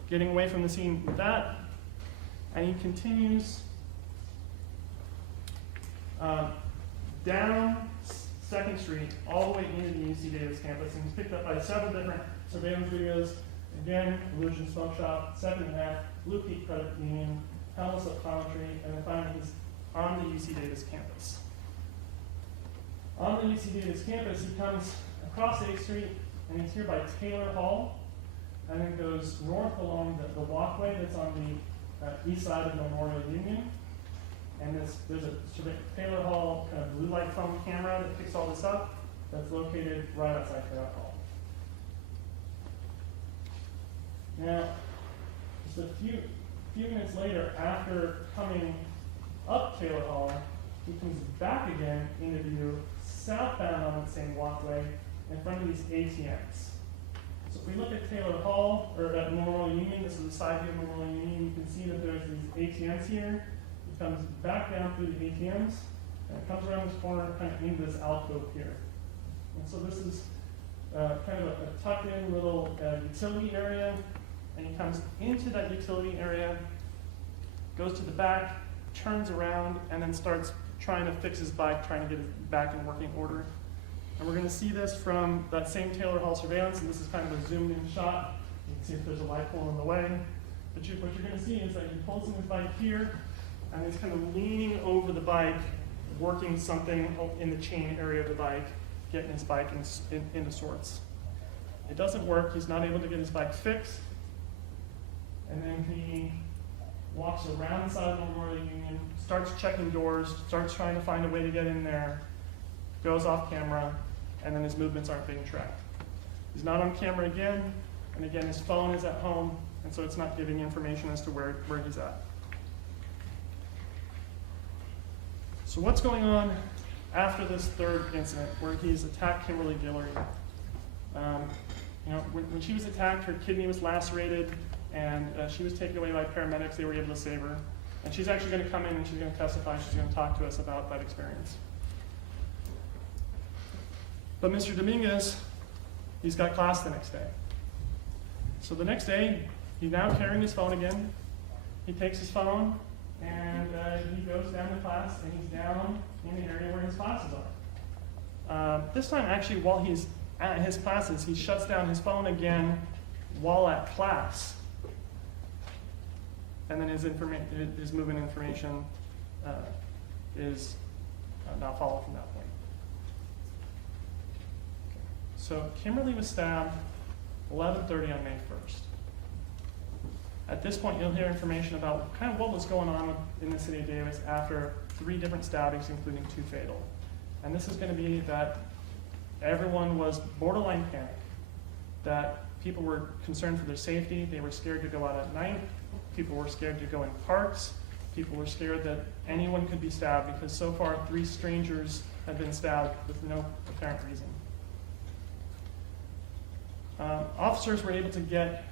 getting away from the scene with that. And he continues down 2nd Street all the way into the UC Davis campus, and he's picked up by several different surveillance videos. Again, Illusion Smoke Shop, 2nd Ave, Blue Peak Credit Union, Hellas Optometry, and then finally he's on the UC Davis campus. On the UC Davis campus, he comes across 8th Street, and he's here by Taylor Hall, and then goes north along the walkway that's on the east side of Memorial Union. And there's a Taylor Hall kind of blue light phone camera that picks all this up that's located right outside Taylor Hall. Now, just a few minutes later, after coming up Taylor Hall, he comes back again into view, southbound on that same walkway, in front of these ATMs. So if we look at Taylor Hall, or at Memorial Union, this is the side view of Memorial Union, you can see that there's these ATMs here. It comes back down through the ATMs, and it comes around this corner, kind of into this alcove here. And so this is kind of a tucked-in little utility area, and he comes into that utility area, goes to the back, turns around, and then starts trying to fix his bike, trying to get it back in working order. And we're going to see this from that same Taylor Hall surveillance, and this is kind of a zoomed in shot. You can see if there's a light pole in the way. But what you're going to see is that he pulls in his bike here, and he's kind of leaning over the bike, working something in the chain area of the bike, getting his bike into sorts. It doesn't work. He's not able to get his bike fixed. And then he walks around the side of Memorial Union, starts checking doors, starts trying to find a way to get in there, goes off camera, and then his movements aren't being tracked. He's not on camera again, and again, his phone is at home, and so it's not giving information as to where he's at. So what's going on after this third incident where he's attacked Kimberly Guillory? When she was attacked, her kidney was lacerated, and she was taken away by paramedics. They were able to save her. And she's actually going to come in and she's going to testify. She's going to talk to us about that experience. But Mr. Dominguez, he's got class the next day. So the next day, he's now carrying his phone again. He takes his phone and he goes down to class, and he's down in the area where his classes are. This time, actually, while he's at his classes, he shuts down his phone again while at class. And then his movement information is not followed from that point. Okay. So Kimberly was stabbed 11:30 on May 1st. At this point, you'll hear information about kind of what was going on in the city of Davis after 3 different stabbings, including 2 fatal. And this is going to be that everyone was borderline panic, that people were concerned for their safety. They were scared to go out at night. People were scared to go in parks. People were scared that anyone could be stabbed because so far 3 strangers had been stabbed with no apparent reason. Officers were able to get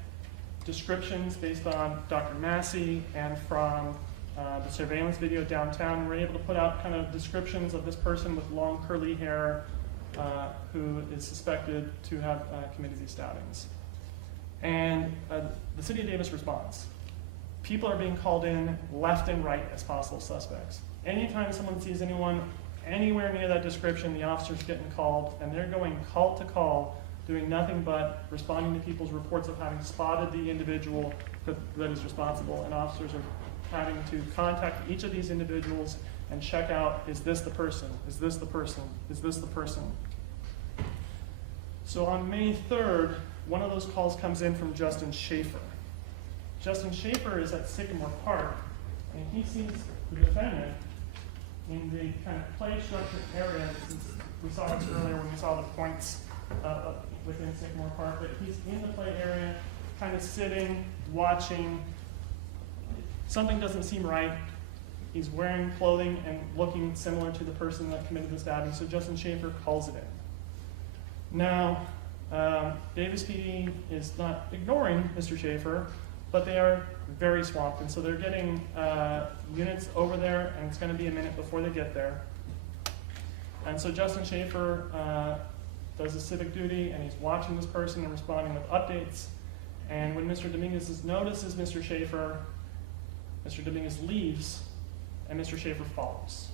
descriptions based on Dr. Massey and from the surveillance video downtown. We're able to put out kind of descriptions of this person with long curly hair who is suspected to have committed these stabbings. And the city of Davis responds. People are being called in left and right as possible suspects. Anytime someone sees anyone anywhere near that description, the officer's getting called, and they're going call to call, doing nothing but responding to people's reports of having spotted the individual that is responsible, and officers are having to contact each of these individuals and check out, is this the person? Is this the person? Is this the person? So on May 3rd, one of those calls comes in from Justin Schaefer. Justin Schaefer is at Sycamore Park, and he sees the defendant in the kind of play structure area. We saw this earlier when we saw the points within Sycamore Park, but he's in the play area, kind of sitting, watching. Something doesn't seem right. He's wearing clothing and looking similar to the person that committed the stabbing, so Justin Schaefer calls it in. Now, Davis PD is not ignoring Mr. Schaefer, but they are very swamped, and so they're getting units over there, and it's going to be a minute before they get there. And so Justin Schaefer does his civic duty, and he's watching this person and responding with updates. And when Mr. Dominguez notices Mr. Schaefer, Mr. Dominguez leaves, and Mr. Schaefer follows.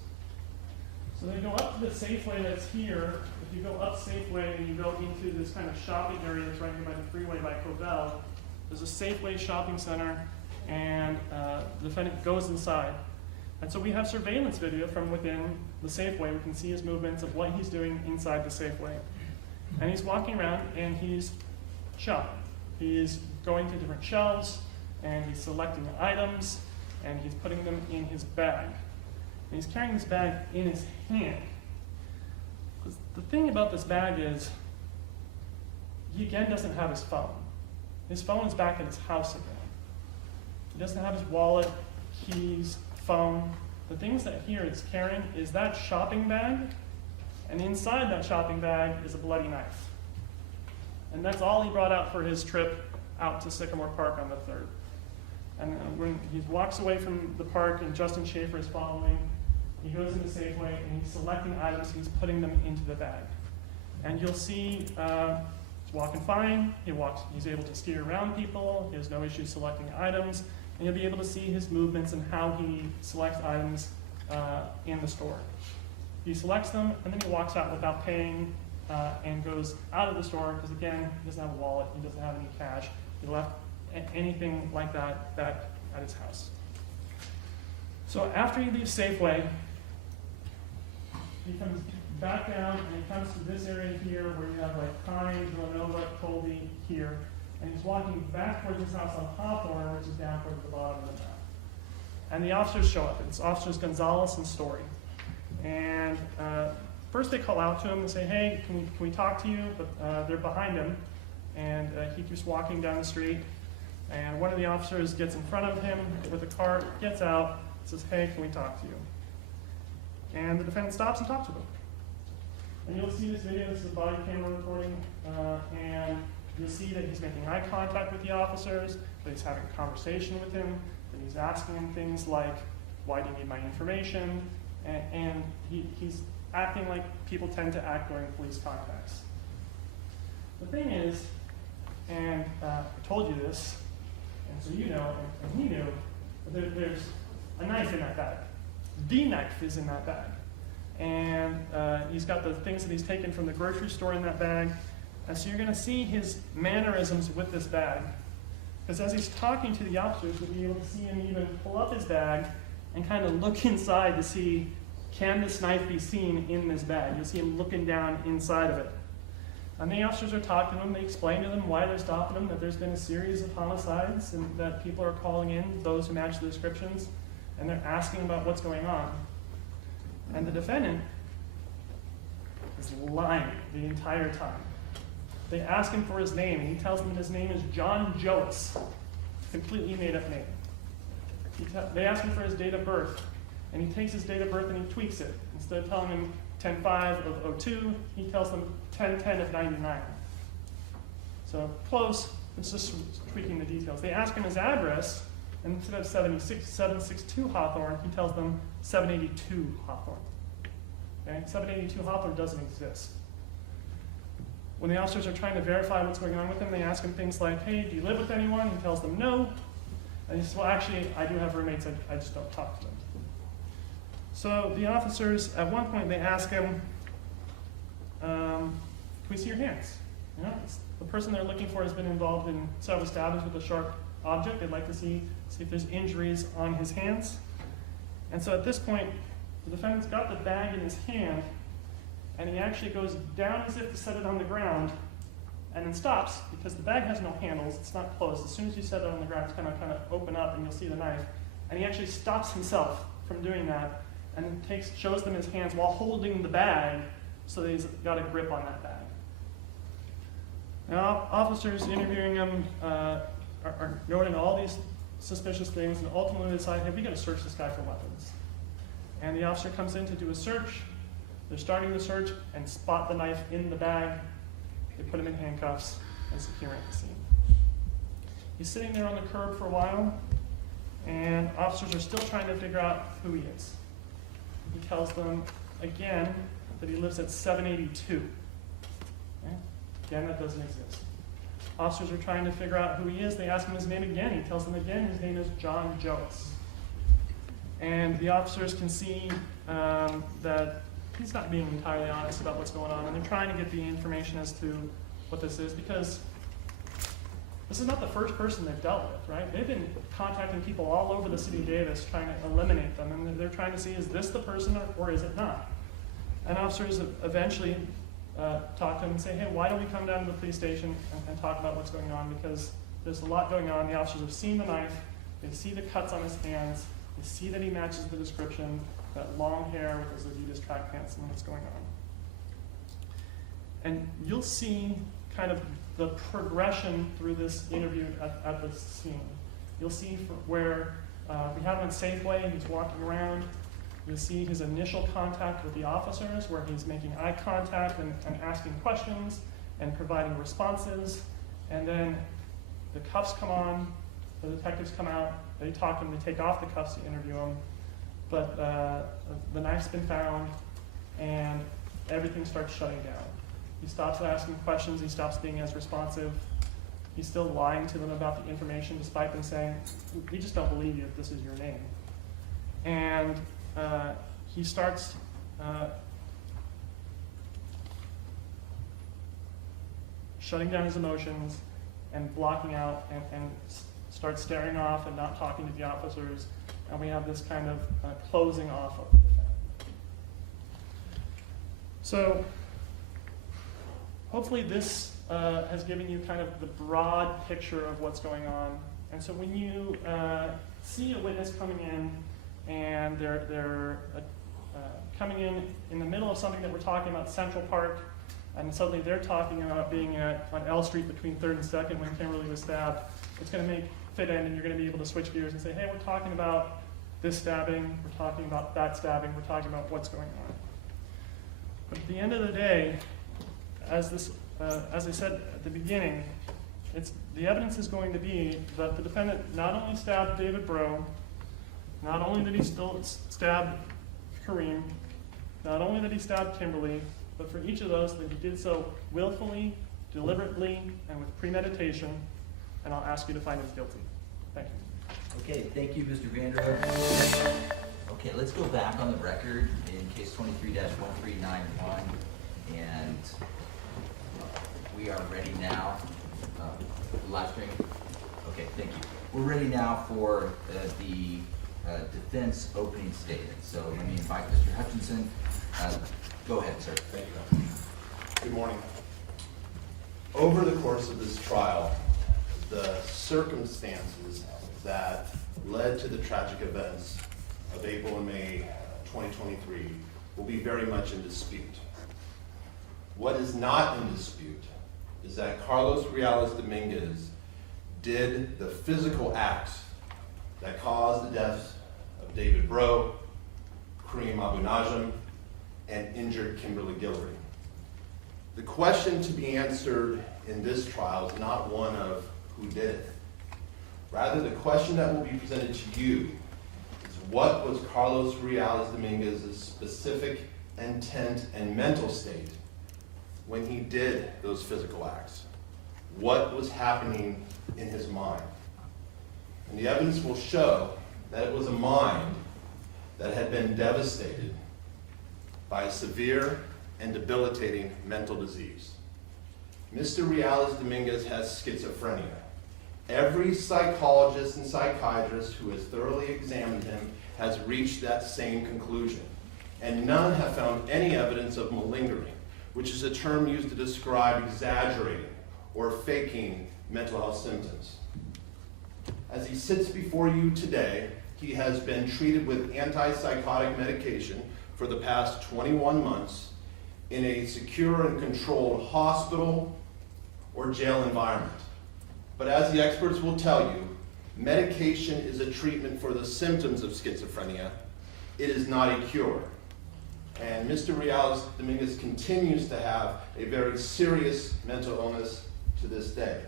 So they go up to the Safeway that's here. If you go up Safeway and you go into this kind of shopping area that's right here by the freeway by Covell, there's a Safeway shopping center, and the defendant goes inside. And so we have surveillance video from within the Safeway. We can see his movements of what he's doing inside the Safeway. And he's walking around and he's shopping. He's going to different shelves, and he's selecting items, and he's putting them in his bag. And he's carrying this bag in his hand. The thing about this bag is, he again doesn't have his phone. His phone is back at his house again. He doesn't have his wallet, keys, phone. The things that he is carrying is that shopping bag, and inside that shopping bag is a bloody knife. And that's all he brought out for his trip out to Sycamore Park on the 3rd. And when he walks away from the park and Justin Schaefer is following, he goes into Safeway and he's selecting items and he's putting them into the bag. And you'll see he's walking fine, he's able to steer around people, he has no issues selecting items, and you'll be able to see his movements and how he selects items in the store. He selects them and then he walks out without paying and goes out of the store because again, he doesn't have a wallet, he doesn't have any cash, he left anything like that back at his house. So after he leaves Safeway, he comes back down and he comes to this area here where you have like Pine, Villanova, Colby here, and he's walking back towards his house on Hawthorne, which is down towards the bottom of the map. And the officers show up. It's Officers Gonzalez and Story. And first they call out to him and say, hey, can we talk to you? But they're behind him, and he keeps walking down the street. And one of the officers gets in front of him with a car, gets out, says, hey, can we talk to you? And the defendant stops and talks with him. And you'll see this video, this is a body camera recording, and you'll see that he's making eye contact with the officers, that he's having a conversation with him, that he's asking him things like, why do you need my information? And he's acting like people tend to act during police contacts. The thing is, and I told you this, and so you know, and he knew, there's a knife in that bag. The knife is in that bag. And he's got the things that he's taken from the grocery store in that bag. And so you're going to see his mannerisms with this bag. Because as he's talking to the officers, you'll be able to see him even pull up his bag and kind of look inside to see, can this knife be seen in this bag? You'll see him looking down inside of it. And the officers are talking to him. They explain to them why they're stopping him, that there's been a series of homicides and that people are calling in, those who match the descriptions, and they're asking about what's going on. And the defendant is lying the entire time. They ask him for his name, and he tells them that his name is John Joas, completely made up name. They ask him for his date of birth, and he takes his date of birth and he tweaks it. Instead of telling him 10/5 of 02, he tells them 10/10 of 99. So close, it's just tweaking the details. They ask him his address, and instead of 762 Hawthorne, he tells them 782 Hawthorne. Okay? 782 Hawthorne doesn't exist. When the officers are trying to verify what's going on with him, they ask him things like, hey, do you live with anyone? He tells them no. And he says, well, actually, I do have roommates, I just don't talk to them. So the officers, at one point, they ask him, can we see your hands? You know, the person they're looking for has been involved in several stabbings with a sharp object. They'd like to see if there's injuries on his hands. And so at this point, the defendant's got the bag in his hand, and he actually goes down as if to set it on the ground, and then stops, because the bag has no handles, it's not closed. As soon as you set it on the ground, it's kind of open up, and you'll see the knife. And he actually stops himself from doing that, and then shows them his hands while holding the bag, so that he's got a grip on that bag. Now, officers interviewing him are noting all these suspicious things, and ultimately decide, hey, we got to search this guy for weapons. And the officer comes in to do a search. They're starting the search and spot the knife in the bag. They put him in handcuffs and secure him at the scene. He's sitting there on the curb for a while, and officers are still trying to figure out who he is. He tells them, again, that he lives at 782. Okay? Again, that doesn't exist. Officers are trying to figure out who he is. They ask him his name again. He tells them again his name is John Jones. And the officers can see that he's not being entirely honest about what's going on, and they're trying to get the information as to what this is, because this is not the first person they've dealt with, right? They've been contacting people all over the city of Davis trying to eliminate them, and they're trying to see, is this the person or is it not? And officers eventually talk to him and say, hey, why don't we come down to the police station and talk about what's going on, because there's a lot going on. The officers have seen the knife, they see the cuts on his hands, they see that he matches the description, that long hair with those Adidas track pants, and what's going on. And you'll see kind of the progression through this interview at the scene. You'll see where we have him at Safeway, he's walking around. You'll see his initial contact with the officers, where he's making eye contact and asking questions and providing responses. And then the cuffs come on, the detectives come out, they talk to him, they take off the cuffs to interview him. But the knife's been found, and everything starts shutting down. He stops asking questions, he stops being as responsive. He's still lying to them about the information, despite them saying, we just don't believe you if this is your name. And he starts shutting down his emotions and blocking out and starts staring off and not talking to the officers. And we have this kind of closing off of the defendant. So hopefully this has given you kind of the broad picture of what's going on. And so when you see a witness coming in, and they're coming in the middle of something that we're talking about, Central Park, and suddenly they're talking about being on L Street between 3rd and 2nd when Kimberly was stabbed, it's going to fit in, and you're going to be able to switch gears and say, hey, we're talking about this stabbing, we're talking about that stabbing, we're talking about what's going on. But at the end of the day, as I said at the beginning, the evidence is going to be that the defendant not only stabbed David Breaux, not only did he still stab Karim, not only did he stab Kimberly, but for each of those that he did so willfully, deliberately, and with premeditation, and I'll ask you to find him guilty. Thank you. Okay, thank you, Mr. Vanderhook. Okay, let's go back on the record in case 23-1391, and we are ready now. Live stream? Okay, thank you. We're ready now for the defense opening statement. So let me invite Mr. Hutchinson. Go ahead, sir. Thank you. Good morning. Over the course of this trial, the circumstances that led to the tragic events of April and May 2023 will be very much in dispute. What is not in dispute is that Carlos Dominguez did the physical acts that caused the deaths of David Breaux, Karim Abou Najm, and injured Kimberly Guillory. The question to be answered in this trial is not one of who did it. Rather, the question that will be presented to you is what was Carlos Dominguez's specific intent and mental state when he did those physical acts? What was happening in his mind? And the evidence will show that it was a mind that had been devastated by a severe and debilitating mental disease. Mr. Dominguez has schizophrenia. Every psychologist and psychiatrist who has thoroughly examined him has reached that same conclusion, and none have found any evidence of malingering, which is a term used to describe exaggerating or faking mental health symptoms. As he sits before you today, he has been treated with antipsychotic medication for the past 21 months in a secure and controlled hospital or jail environment. But as the experts will tell you, medication is a treatment for the symptoms of schizophrenia. It is not a cure. And Mr. Dominguez continues to have a very serious mental illness to this day.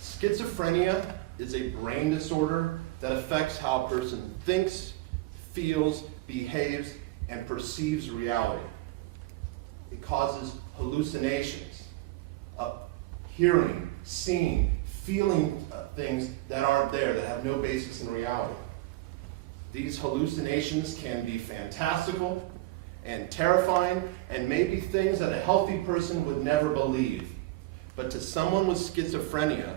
Schizophrenia is a brain disorder that affects how a person thinks, feels, behaves, and perceives reality. It causes hallucinations, hearing, seeing, feeling things that aren't there, that have no basis in reality. These hallucinations can be fantastical and terrifying, and maybe things that a healthy person would never believe. But to someone with schizophrenia,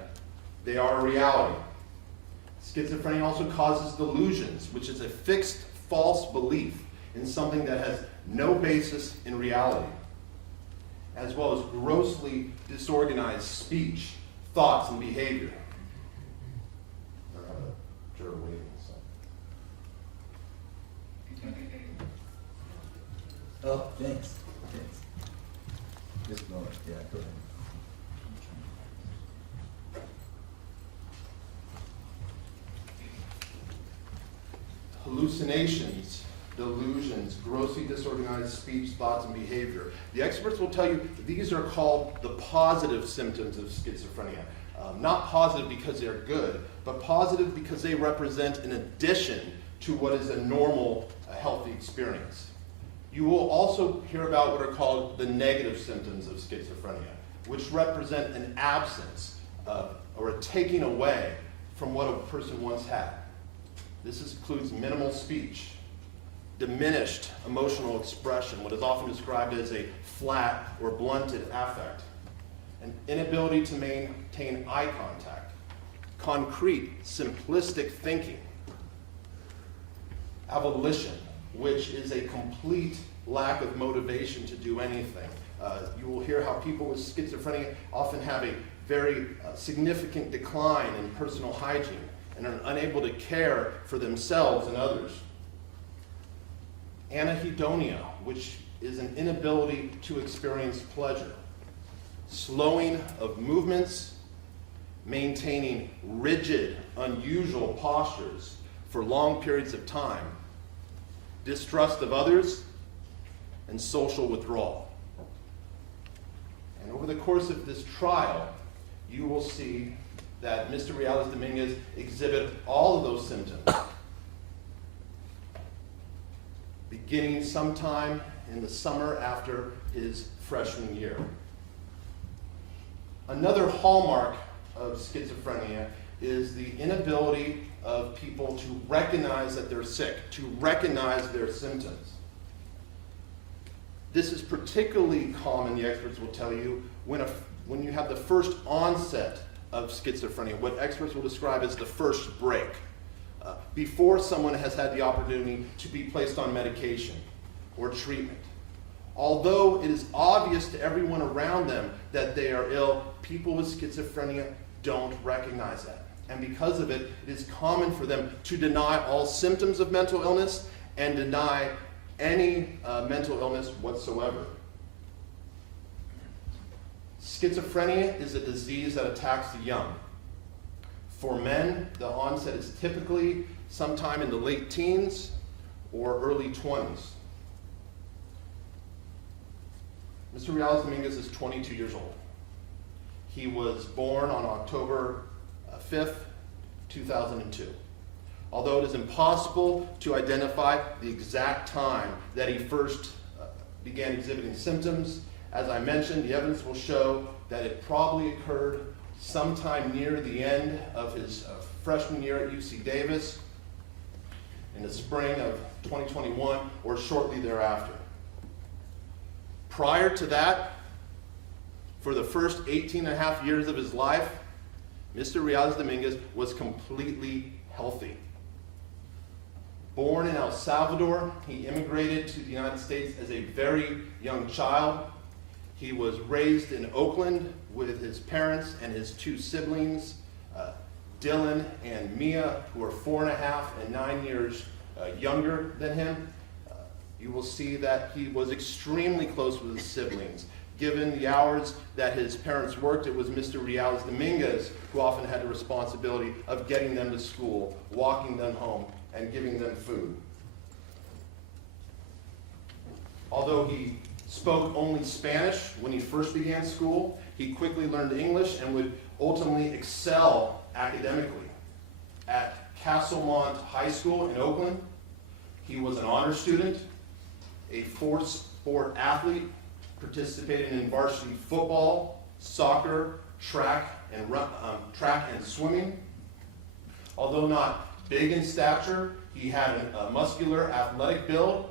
they are a reality. Schizophrenia also causes delusions, which is a fixed false belief in something that has no basis in reality, as well as grossly disorganized speech, thoughts, and behavior. Oh, thanks. Just a moment. Yeah, go ahead. Hallucinations, delusions, grossly disorganized speech, thoughts, and behavior. The experts will tell you these are called the positive symptoms of schizophrenia. Not positive because they're good, but positive because they represent an addition to what is a normal, healthy experience. You will also hear about what are called the negative symptoms of schizophrenia, which represent an absence or a taking away from what a person once had. This includes minimal speech, diminished emotional expression, what is often described as a flat or blunted affect, an inability to maintain eye contact, concrete, simplistic thinking, avolition, which is a complete lack of motivation to do anything. You will hear how people with schizophrenia often have a very significant decline in personal hygiene and are unable to care for themselves and others. Anhedonia, which is an inability to experience pleasure. Slowing of movements, maintaining rigid, unusual postures for long periods of time, distrust of others, and social withdrawal. And over the course of this trial, you will see that Mr. Dominguez exhibit all of those symptoms, beginning sometime in the summer after his freshman year. Another hallmark of schizophrenia is the inability of people to recognize that they're sick, to recognize their symptoms. This is particularly common, the experts will tell you, when you have the first onset of schizophrenia, what experts will describe as the first break, before someone has had the opportunity to be placed on medication or treatment. Although it is obvious to everyone around them that they are ill, people with schizophrenia don't recognize that. And because of it, it is common for them to deny all symptoms of mental illness and deny any mental illness whatsoever. Schizophrenia is a disease that attacks the young. For men, the onset is typically sometime in the late teens or early 20s. Mr. Dominguez is 22 years old. He was born on October 5th, 2002. Although it is impossible to identify the exact time that he first began exhibiting symptoms, As I mentioned, the evidence will show that it probably occurred sometime near the end of his freshman year at UC Davis in the spring of 2021 or shortly thereafter. Prior to that, for the first 18 and a half years of his life, Mr. Carlos Dominguez was completely healthy. Born in El Salvador, he immigrated to the United States as a very young child. He was raised in Oakland with his parents and his two siblings, Dylan and Mia, who are 4.5 and 9 years younger than him. You will see that he was extremely close with his siblings. Given the hours that his parents worked, it was Mr. Carlos Dominguez who often had the responsibility of getting them to school, walking them home, and giving them food. Although he spoke only Spanish when he first began school, he quickly learned English and would ultimately excel academically. At Castlemont High School in Oakland, he was an honor student, a four-sport athlete, participating in varsity football, soccer, track and swimming. Although not big in stature, he had a muscular, athletic build,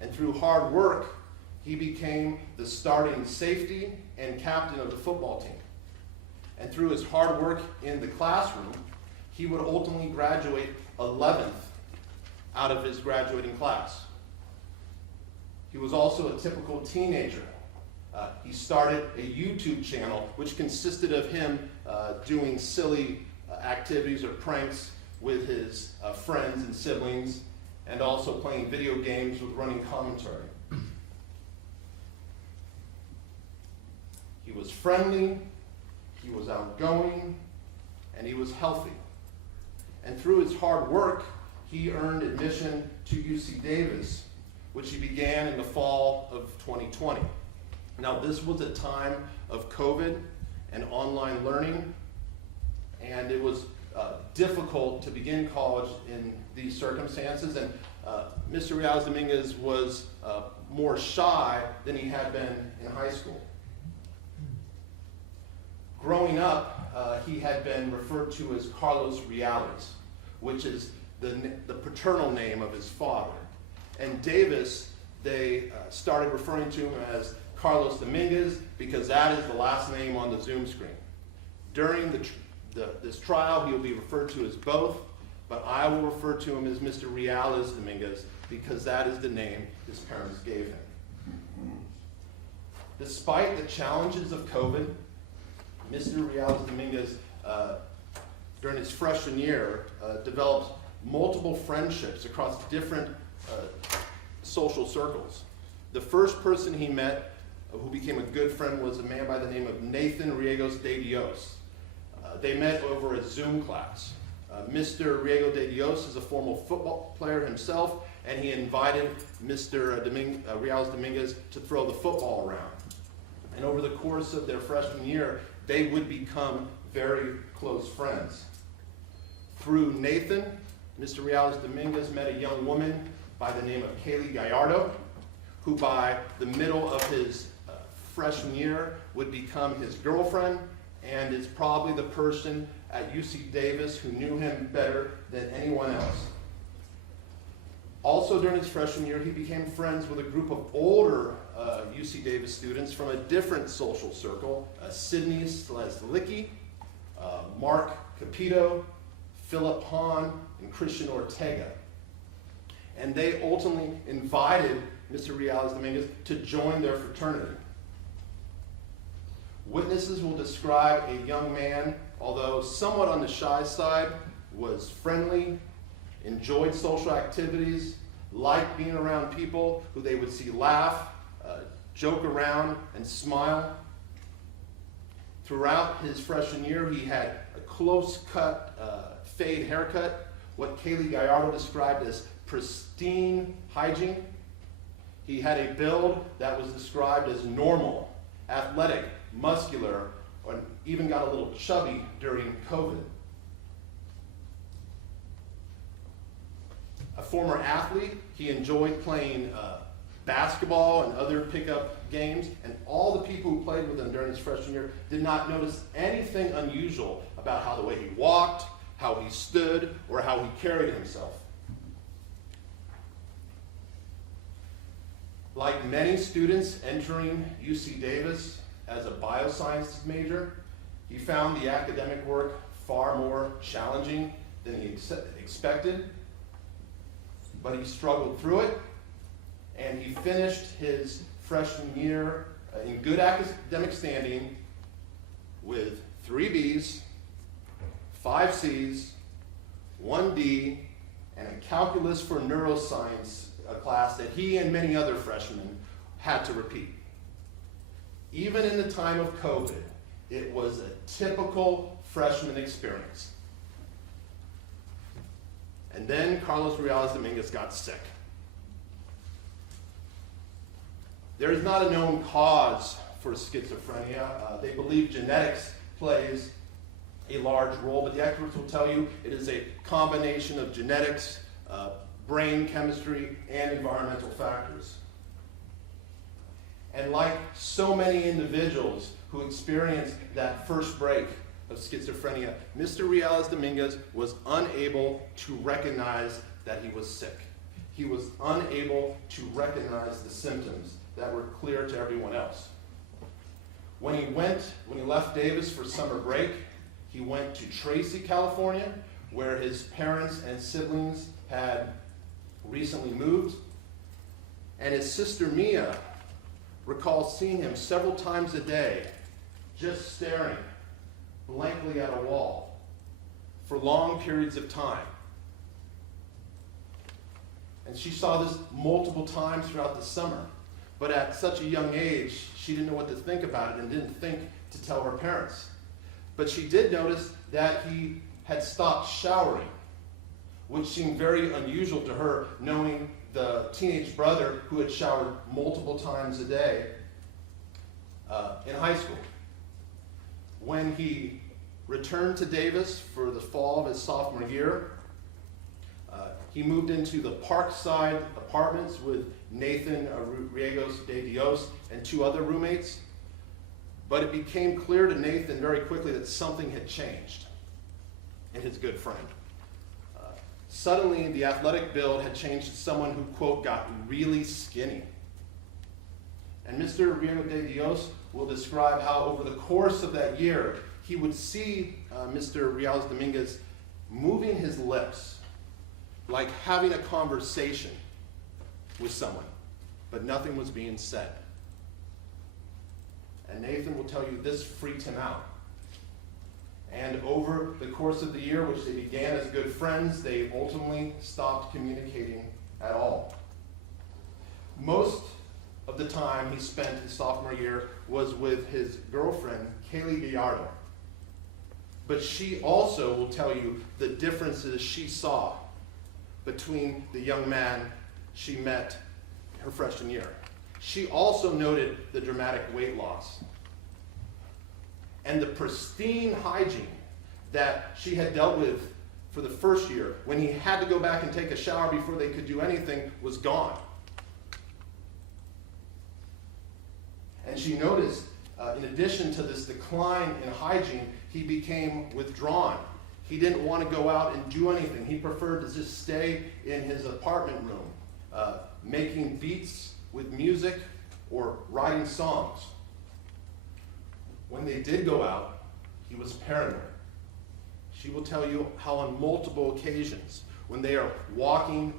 and through hard work, he became the starting safety and captain of the football team. And through his hard work in the classroom, he would ultimately graduate 11th out of his graduating class. He was also a typical teenager. He started a YouTube channel which consisted of him doing silly activities or pranks with his friends and siblings, and also playing video games with running commentary. He was friendly, he was outgoing, and he was healthy. And through his hard work, he earned admission to UC Davis, which he began in the fall of 2020. Now, this was a time of COVID and online learning, and it was difficult to begin college in these circumstances, and Mr. Carlos Dominguez was more shy than he had been in high school. Growing up, he had been referred to as Carlos Reales, which is the paternal name of his father. And Davis, they started referring to him as Carlos Dominguez because that is the last name on the Zoom screen. During this trial, he will be referred to as both, but I will refer to him as Mr. Carlos Dominguez because that is the name his parents gave him. Despite the challenges of COVID, Mr. Carlos Dominguez, during his freshman year, developed multiple friendships across different social circles. The first person he met who became a good friend was a man by the name of Nathan Riegos de Dios. They met over a Zoom class. Mr. Riego de Dios is a former football player himself, and he invited Mr. Carlos Dominguez to throw the football around. And over the course of their freshman year, they would become very close friends. Through Nathan, Mr. Carlos Dominguez met a young woman by the name of Kaylee Gallardo, who by the middle of his freshman year would become his girlfriend, and is probably the person at UC Davis who knew him better than anyone else. Also during his freshman year, he became friends with a group of older UC Davis students from a different social circle, Sydney Sleslicki, Mark Capito, Philip Hahn, and Christian Ortega. And they ultimately invited Mr. Carlos Dominguez to join their fraternity. Witnesses will describe a young man, although somewhat on the shy side, was friendly, enjoyed social activities, liked being around people who they would see laugh, joke around, and smile. Throughout his freshman year, he had a close-cut, fade haircut, what Kaylee Gallardo described as pristine hygiene. He had a build that was described as normal, athletic, muscular, or even got a little chubby during COVID. A former athlete, he enjoyed playing basketball and other pickup games, and all the people who played with him during his freshman year did not notice anything unusual about how the way he walked, how he stood, or how he carried himself. Like many students entering UC Davis as a biosciences major, he found the academic work far more challenging than he expected, but he struggled through it, and he finished his freshman year in good academic standing with 3 B's, 5 C's, 1 D, and a calculus for neuroscience, a class that he and many other freshmen had to repeat. Even in the time of COVID, it was a typical freshman experience. And then Carlos Dominguez got sick. There is not a known cause for schizophrenia. They believe genetics plays a large role, but the experts will tell you it is a combination of genetics, brain chemistry, and environmental factors. And like so many individuals who experienced that first break of schizophrenia, Mr. Dominguez was unable to recognize that he was sick. He was unable to recognize the symptoms that were clear to everyone else. When he left Davis for summer break, he went to Tracy, California, where his parents and siblings had recently moved. And his sister Mia recalls seeing him several times a day, just staring blankly at a wall for long periods of time. And she saw this multiple times throughout the summer. But at such a young age, she didn't know what to think about it and didn't think to tell her parents. But she did notice that he had stopped showering, which seemed very unusual to her, knowing the teenage brother who had showered multiple times a day in high school. When he returned to Davis for the fall of his sophomore year, he moved into the Parkside apartments with Nathan Riegos de Dios and 2 other roommates. But it became clear to Nathan very quickly that something had changed in his good friend. Suddenly, the athletic build had changed to someone who, quote, got really skinny. And Mr. Riegos de Dios will describe how over the course of that year, he would see Mr. Dominguez moving his lips, like having a conversation with someone, but nothing was being said. And Nathan will tell you this freaked him out. And over the course of the year, which they began as good friends, they ultimately stopped communicating at all. Most of the time he spent his sophomore year was with his girlfriend, Kaylee Gallardo. But she also will tell you the differences she saw between the young man she met her freshman year. She also noted the dramatic weight loss and the pristine hygiene that she had dealt with for the first year, when he had to go back and take a shower before they could do anything, was gone. And she noticed, in addition to this decline in hygiene, he became withdrawn. He didn't want to go out and do anything. He preferred to just stay in his apartment room, making beats with music or writing songs. When they did go out, he was paranoid. She will tell you how on multiple occasions, when they are walking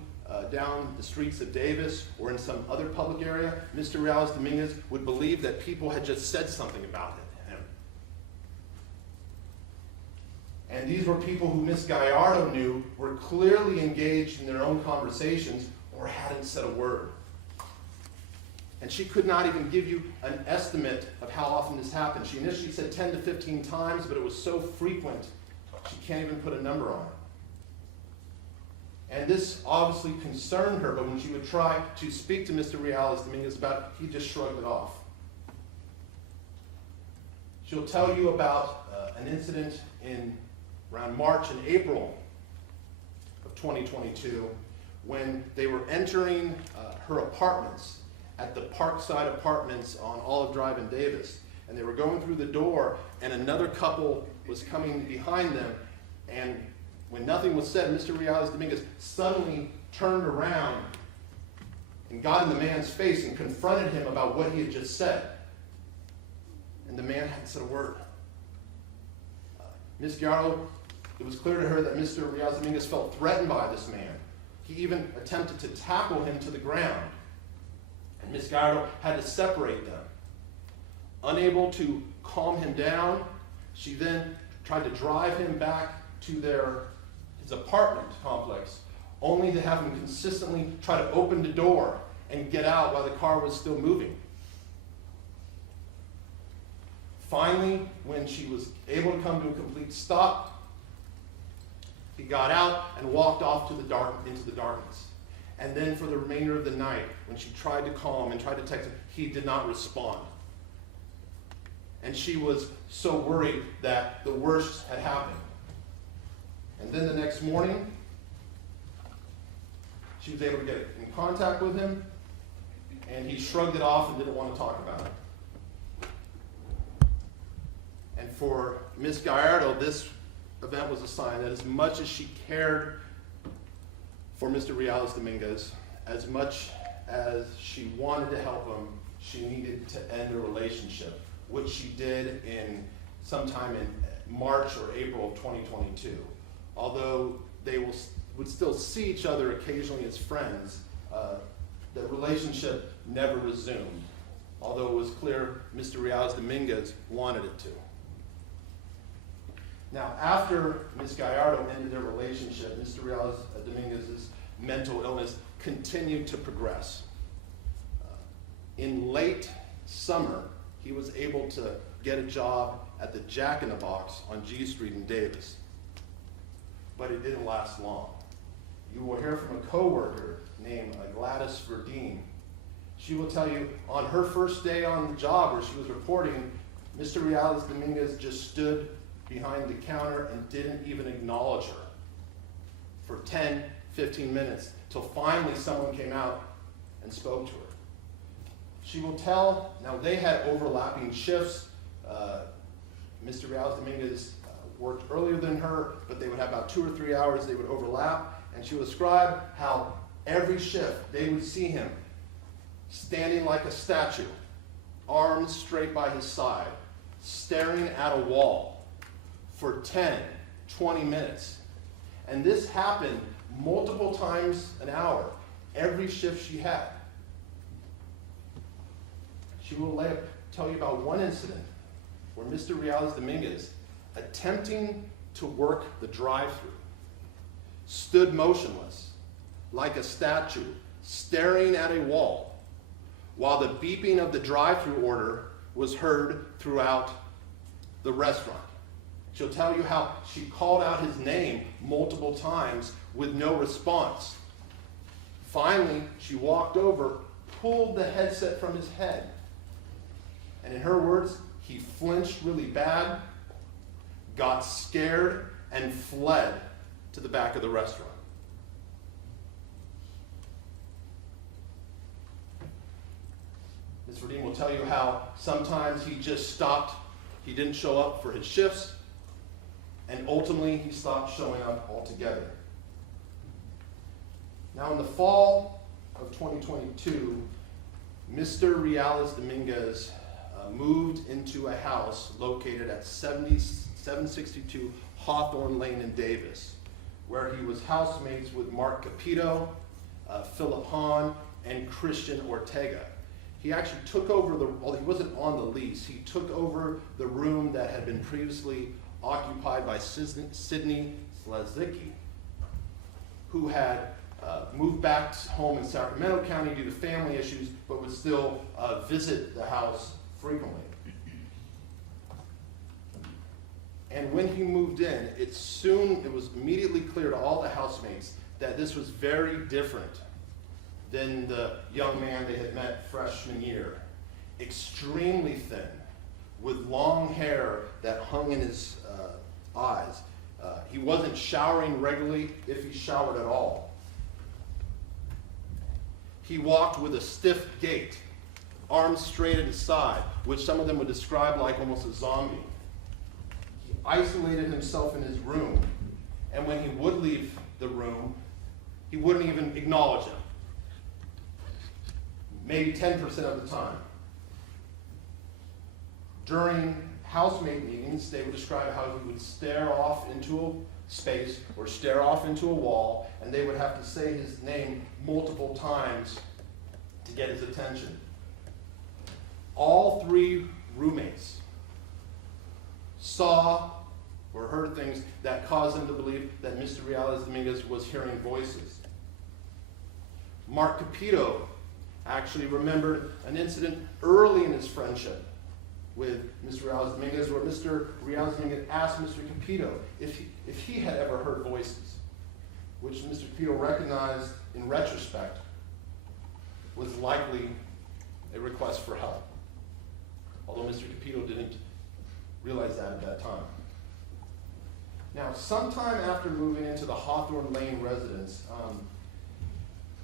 down the streets of Davis or in some other public area, Mr. Dominguez would believe that people had just said something about him. And these were people who Miss Gallardo knew were clearly engaged in their own conversations or hadn't said a word. And she could not even give you an estimate of how often this happened. She initially said 10 to 15 times, but it was so frequent, she can't even put a number on it. And this obviously concerned her, but when she would try to speak to Mr. Dominguez about it, he just shrugged it off. She'll tell you about an incident in around March and April of 2022 when they were entering her apartments, at the Parkside Apartments on Olive Drive in Davis. And they were going through the door, and another couple was coming behind them. And when nothing was said, Mr. Dominguez suddenly turned around and got in the man's face and confronted him about what he had just said. And the man hadn't said a word. Ms. Gallardo, it was clear to her that Mr. Dominguez felt threatened by this man. He even attempted to tackle him to the ground. And Ms. Gallardo had to separate them. Unable to calm him down, she then tried to drive him back to his apartment complex, only to have him consistently try to open the door and get out while the car was still moving. Finally, when she was able to come to a complete stop, he got out and walked off into the darkness. And then for the remainder of the night, when she tried to call him and tried to text him, he did not respond. And she was so worried that the worst had happened. And then the next morning, she was able to get in contact with him, and he shrugged it off and didn't want to talk about it. And for Ms. Gallardo, this event was a sign that as much as she cared for Mr. Dominguez, as much as she wanted to help him, she needed to end the relationship, which she did sometime in March or April of 2022. Although they would still see each other occasionally as friends, the relationship never resumed, although it was clear Mr. Dominguez wanted it to. Now, after Ms. Gallardo ended their relationship, Mr. Dominguez's mental illness continued to progress. In late summer, he was able to get a job at the Jack in the Box on G Street in Davis. But it didn't last long. You will hear from a coworker named Gladys Verdeen. She will tell you on her first day on the job where she was reporting, Mr. Dominguez just stood behind the counter and didn't even acknowledge her for 10, 15 minutes, till finally someone came out and spoke to her. She will tell, now they had overlapping shifts. Mr. Dominguez worked earlier than her, but they would have about 2 or 3 hours they would overlap, and she would describe how every shift they would see him standing like a statue, arms straight by his side, staring at a wall for 10, 20 minutes. And this happened multiple times an hour, every shift she had. She will tell you about one incident where Mr. Dominguez, attempting to work the drive-thru, stood motionless like a statue, staring at a wall, while the beeping of the drive-thru order was heard throughout the restaurant. She'll tell you how she called out his name multiple times with no response. Finally, she walked over, pulled the headset from his head, and in her words, he flinched really bad, got scared, and fled to the back of the restaurant. Ms. Verdeen will tell you how sometimes he just stopped, he didn't show up for his shifts, and ultimately he stopped showing up altogether. Now in the fall of 2022, Mr. Dominguez moved into a house located at 762 Hawthorne Lane in Davis, where he was housemates with Mark Capito, Philip Hahn, and Christian Ortega. He actually took over well, he wasn't on the lease, he took over the room that had been previously occupied by Sidney Slazicki, who had moved back home in Sacramento County due to family issues, but would still visit the house frequently. And when he moved in, it was immediately clear to all the housemates that this was very different than the young man they had met freshman year. Extremely thin, with long hair that hung in his eyes. He wasn't showering regularly, if he showered at all. He walked with a stiff gait, arms straight at his side, which some of them would describe like almost a zombie. He isolated himself in his room, and when he would leave the room, he wouldn't even acknowledge him. Maybe 10% of the time. During housemate meetings, they would describe how he would stare off into a space or stare off into a wall, and they would have to say his name multiple times to get his attention. All three roommates saw or heard things that caused them to believe that Mr. Dominguez was hearing voices. Mark Capito actually remembered an incident early in his friendship with Mr. Dominguez, where Mr. Dominguez asked Mr. Capito if he had ever heard voices, which Mr. Capito recognized in retrospect was likely a request for help, although Mr. Capito didn't realize that at that time. Now, sometime after moving into the Hawthorne Lane residence,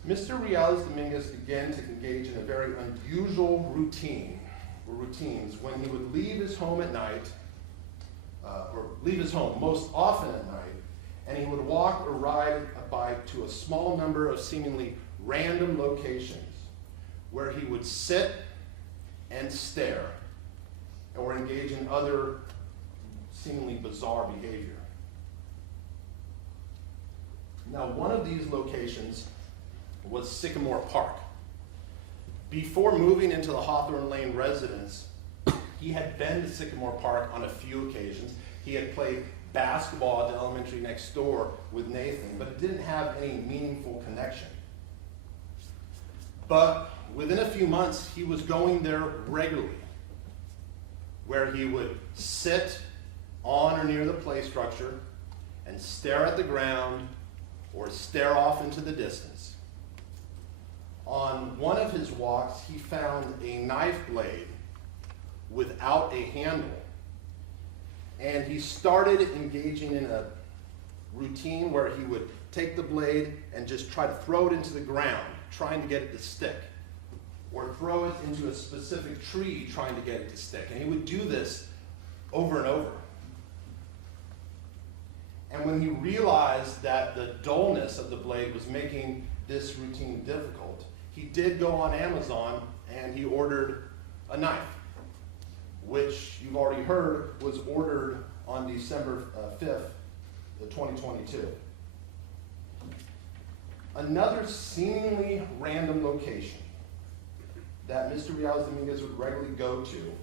Mr. Dominguez began to engage in a very unusual routines when he would leave his home at night, or leave his home most often at night, and he would walk or ride a bike to a small number of seemingly random locations where he would sit and stare or engage in other seemingly bizarre behavior. Now, one of these locations was Sycamore Park. Before moving into the Hawthorne Lane residence, he had been to Sycamore Park on a few occasions. He had played basketball at the elementary next door with Nathan, but it didn't have any meaningful connection. But within a few months, he was going there regularly, where he would sit on or near the play structure and stare at the ground or stare off into the distance. On one of his walks, he found a knife blade without a handle, and he started engaging in a routine where he would take the blade and just try to throw it into the ground, trying to get it to stick, or throw it into a specific tree, trying to get it to stick. And he would do this over and over. And when he realized that the dullness of the blade was making this routine difficult, he did go on Amazon and he ordered a knife, which you've already heard was ordered on December 5th, 2022. Another seemingly random location that Mr. Dominguez would regularly go to,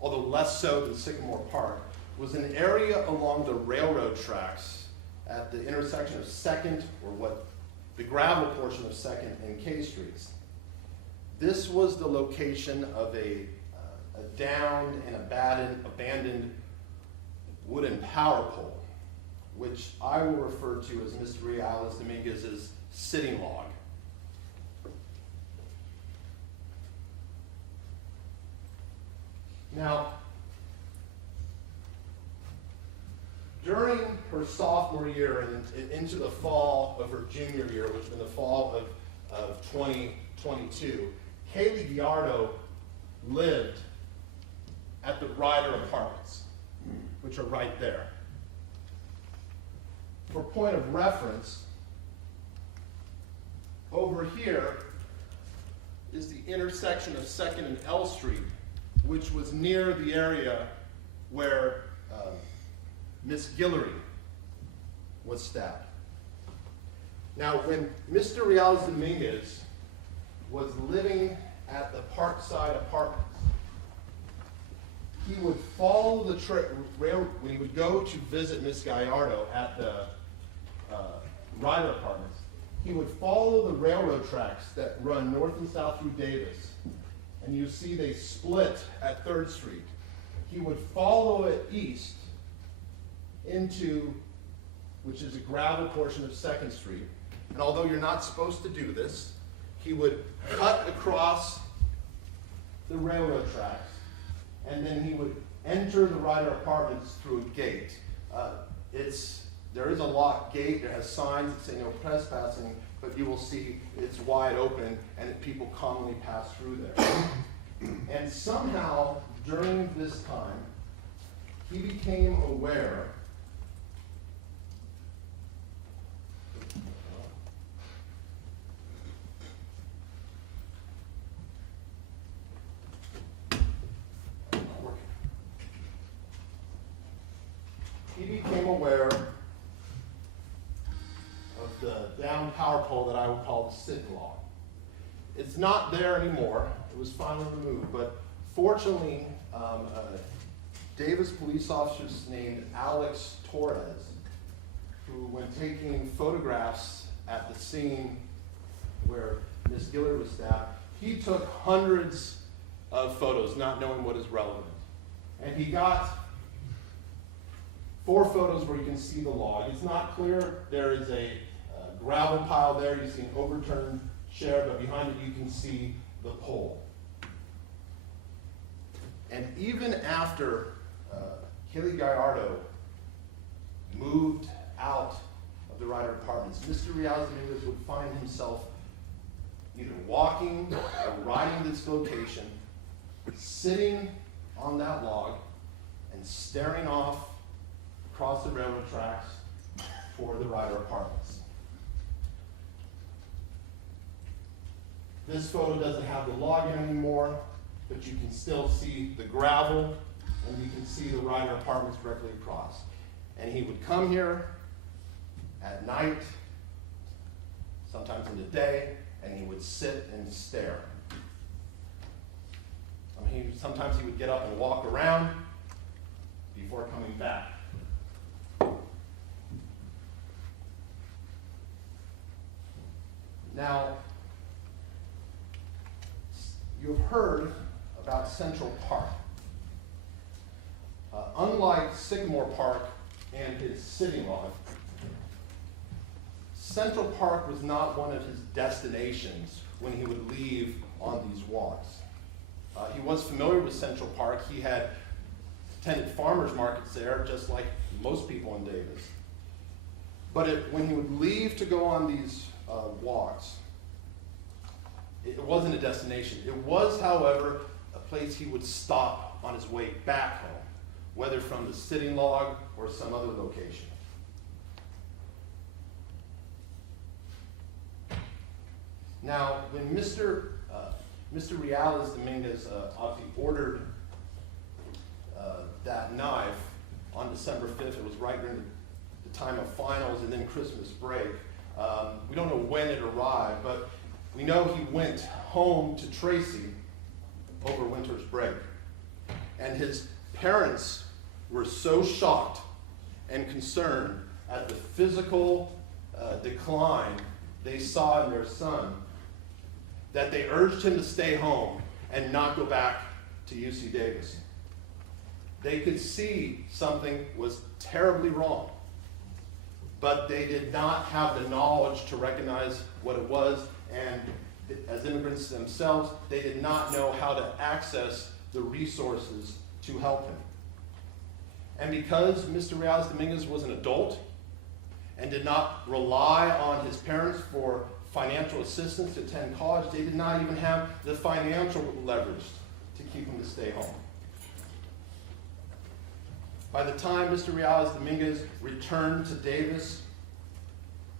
although less so than Sycamore Park, was an area along the railroad tracks at the intersection of 2nd, or what the gravel portion of 2nd and K Streets. This was the location of a downed and abandoned wooden power pole, which I will refer to as Mr. Dominguez's sitting log. Now, during her sophomore year and into the fall of her junior year, which was in the fall of 2022, Kaylee Gallardo lived at the Ryder Apartments, which are right there. For point of reference, over here is the intersection of 2nd and L Street, which was near the area where Miss Guillory was stabbed. Now, when Mr. Dominguez was living at the Parkside Apartments, he would follow the rail when he would go to visit Miss Gallardo at the Ryder Apartments. He would follow the railroad tracks that run north and south through Davis, and you see they split at 3rd Street. He would follow it east into, which is a gravel portion of 2nd Street, and although you're not supposed to do this, he would cut across the railroad tracks, and then he would enter the Ryder Apartments through a gate. There is a locked gate, there has signs that say no trespassing, but you will see it's wide open and that people commonly pass through there. And somehow, during this time, he became aware of the down power pole that I would call the sitting log. It's not there anymore. It was finally removed, but fortunately, Davis police officers named Alex Torres, who, when taking photographs at the scene where Miss Gillard was stabbed, he took hundreds of photos, not knowing what is relevant. And he got 4 photos where you can see the log. It's not clear. There is a gravel pile there. You see an overturned chair, but behind it you can see the pole. And even after Kaylee Gallardo moved out of the Ryder Apartments, Mr. Dominguez would find himself either walking or riding this location, sitting on that log and staring off across the railroad tracks for the Ryder Apartments. This photo doesn't have the log in anymore, but you can still see the gravel and you can see the Ryder Apartments directly across. And he would come here at night, sometimes in the day, and he would sit and stare. Sometimes he would get up and walk around before coming back. Now, you've heard about Central Park. Unlike Sycamore Park and his sitting log, Central Park was not one of his destinations when he would leave on these walks. He was familiar with Central Park. He had attended farmers markets there, just like most people in Davis. But when he would leave to go on these walks, it wasn't a destination. It was, however, a place he would stop on his way back home, whether from the sitting log or some other location. Now, when Mr. Dominguez obviously ordered that knife on December 5th, it was right during the time of finals and then Christmas break. We don't know when it arrived, but we know he went home to Tracy over winter's break. And his parents were so shocked and concerned at the physical decline they saw in their son that they urged him to stay home and not go back to UC Davis. They could see something was terribly wrong, but they did not have the knowledge to recognize what it was, and as immigrants themselves, they did not know how to access the resources to help him. And because Mr. Dominguez was an adult and did not rely on his parents for financial assistance to attend college, they did not even have the financial leverage to keep him to stay home. By the time Mr. Dominguez returned to Davis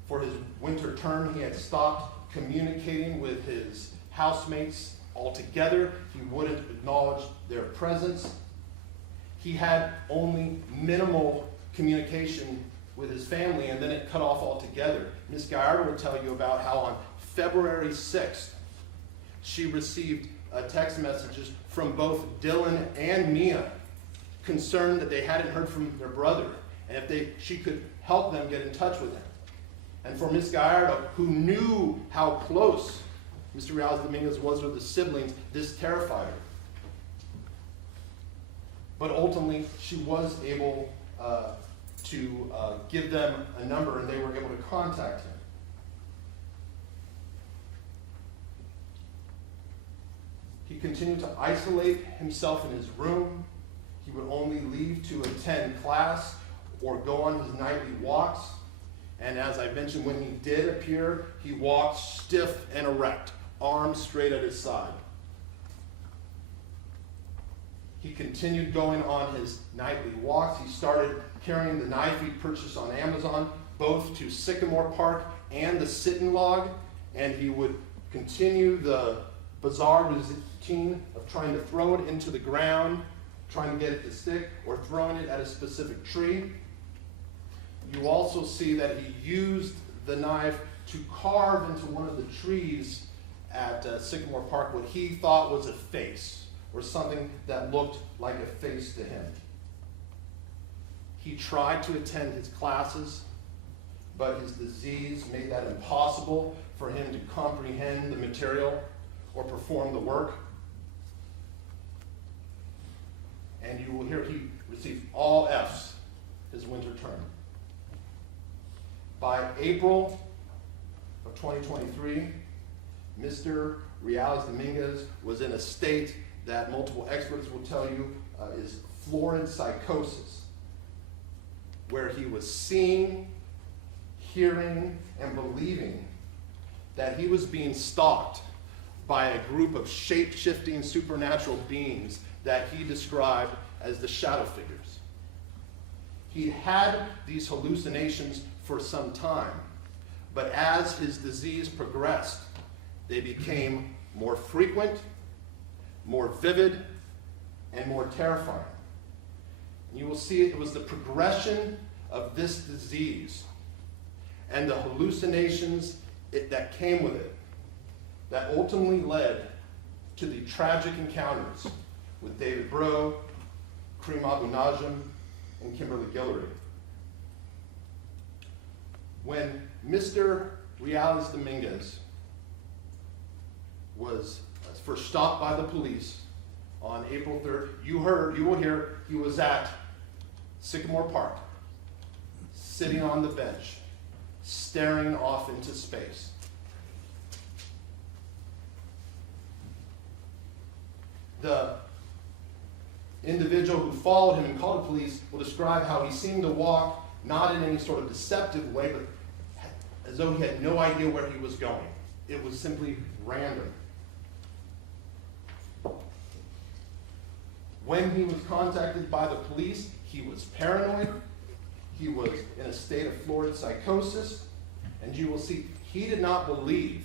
for his winter term, he had stopped communicating with his housemates altogether. He wouldn't acknowledge their presence. He had only minimal communication with his family, and then it cut off altogether. Ms. Gallardo will tell you about how on February 6th, she received text messages from both Dylan and Mia, concerned that they hadn't heard from their brother, and if she could help them get in touch with him. And for Ms. Gallardo, who knew how close Mr. Dominguez was with his siblings, this terrified her. But ultimately, she was able to give them a number, and they were able to contact him. He continued to isolate himself in his room. He would only leave to attend class or go on his nightly walks. And as I mentioned, when he did appear, he walked stiff and erect, arms straight at his side. He continued going on his nightly walks. He started carrying the knife he purchased on Amazon, both to Sycamore Park and the sit-in log, and he would continue the bizarre routine of trying to throw it into the ground, trying to get it to stick, or throwing it at a specific tree. You also see that he used the knife to carve into one of the trees at Sycamore Park what he thought was a face, or something that looked like a face to him. He tried to attend his classes, but his disease made that impossible for him to comprehend the material or perform the work. And you will hear he received all Fs his winter term. By April of 2023, Mr. Dominguez was in a state that multiple experts will tell you is florid psychosis, where he was seeing, hearing, and believing that he was being stalked by a group of shape-shifting supernatural beings that he described as the shadow figures. He had these hallucinations for some time, but as his disease progressed, they became more frequent, more vivid, and more terrifying. And you will see it was the progression of this disease and the hallucinations that came with it that ultimately led to the tragic encounters with David Breaux, Karim Abou Najm, and Kimberly Guillory. When Mr. Dominguez was first stopped by the police on April 3rd, you will hear he was at Sycamore Park, sitting on the bench, staring off into space. The individual who followed him and called the police will describe how he seemed to walk not in any sort of deceptive way, but as though he had no idea where he was going. It was simply random. When he was contacted by the police, he was paranoid, he was in a state of florid psychosis, and you will see he did not believe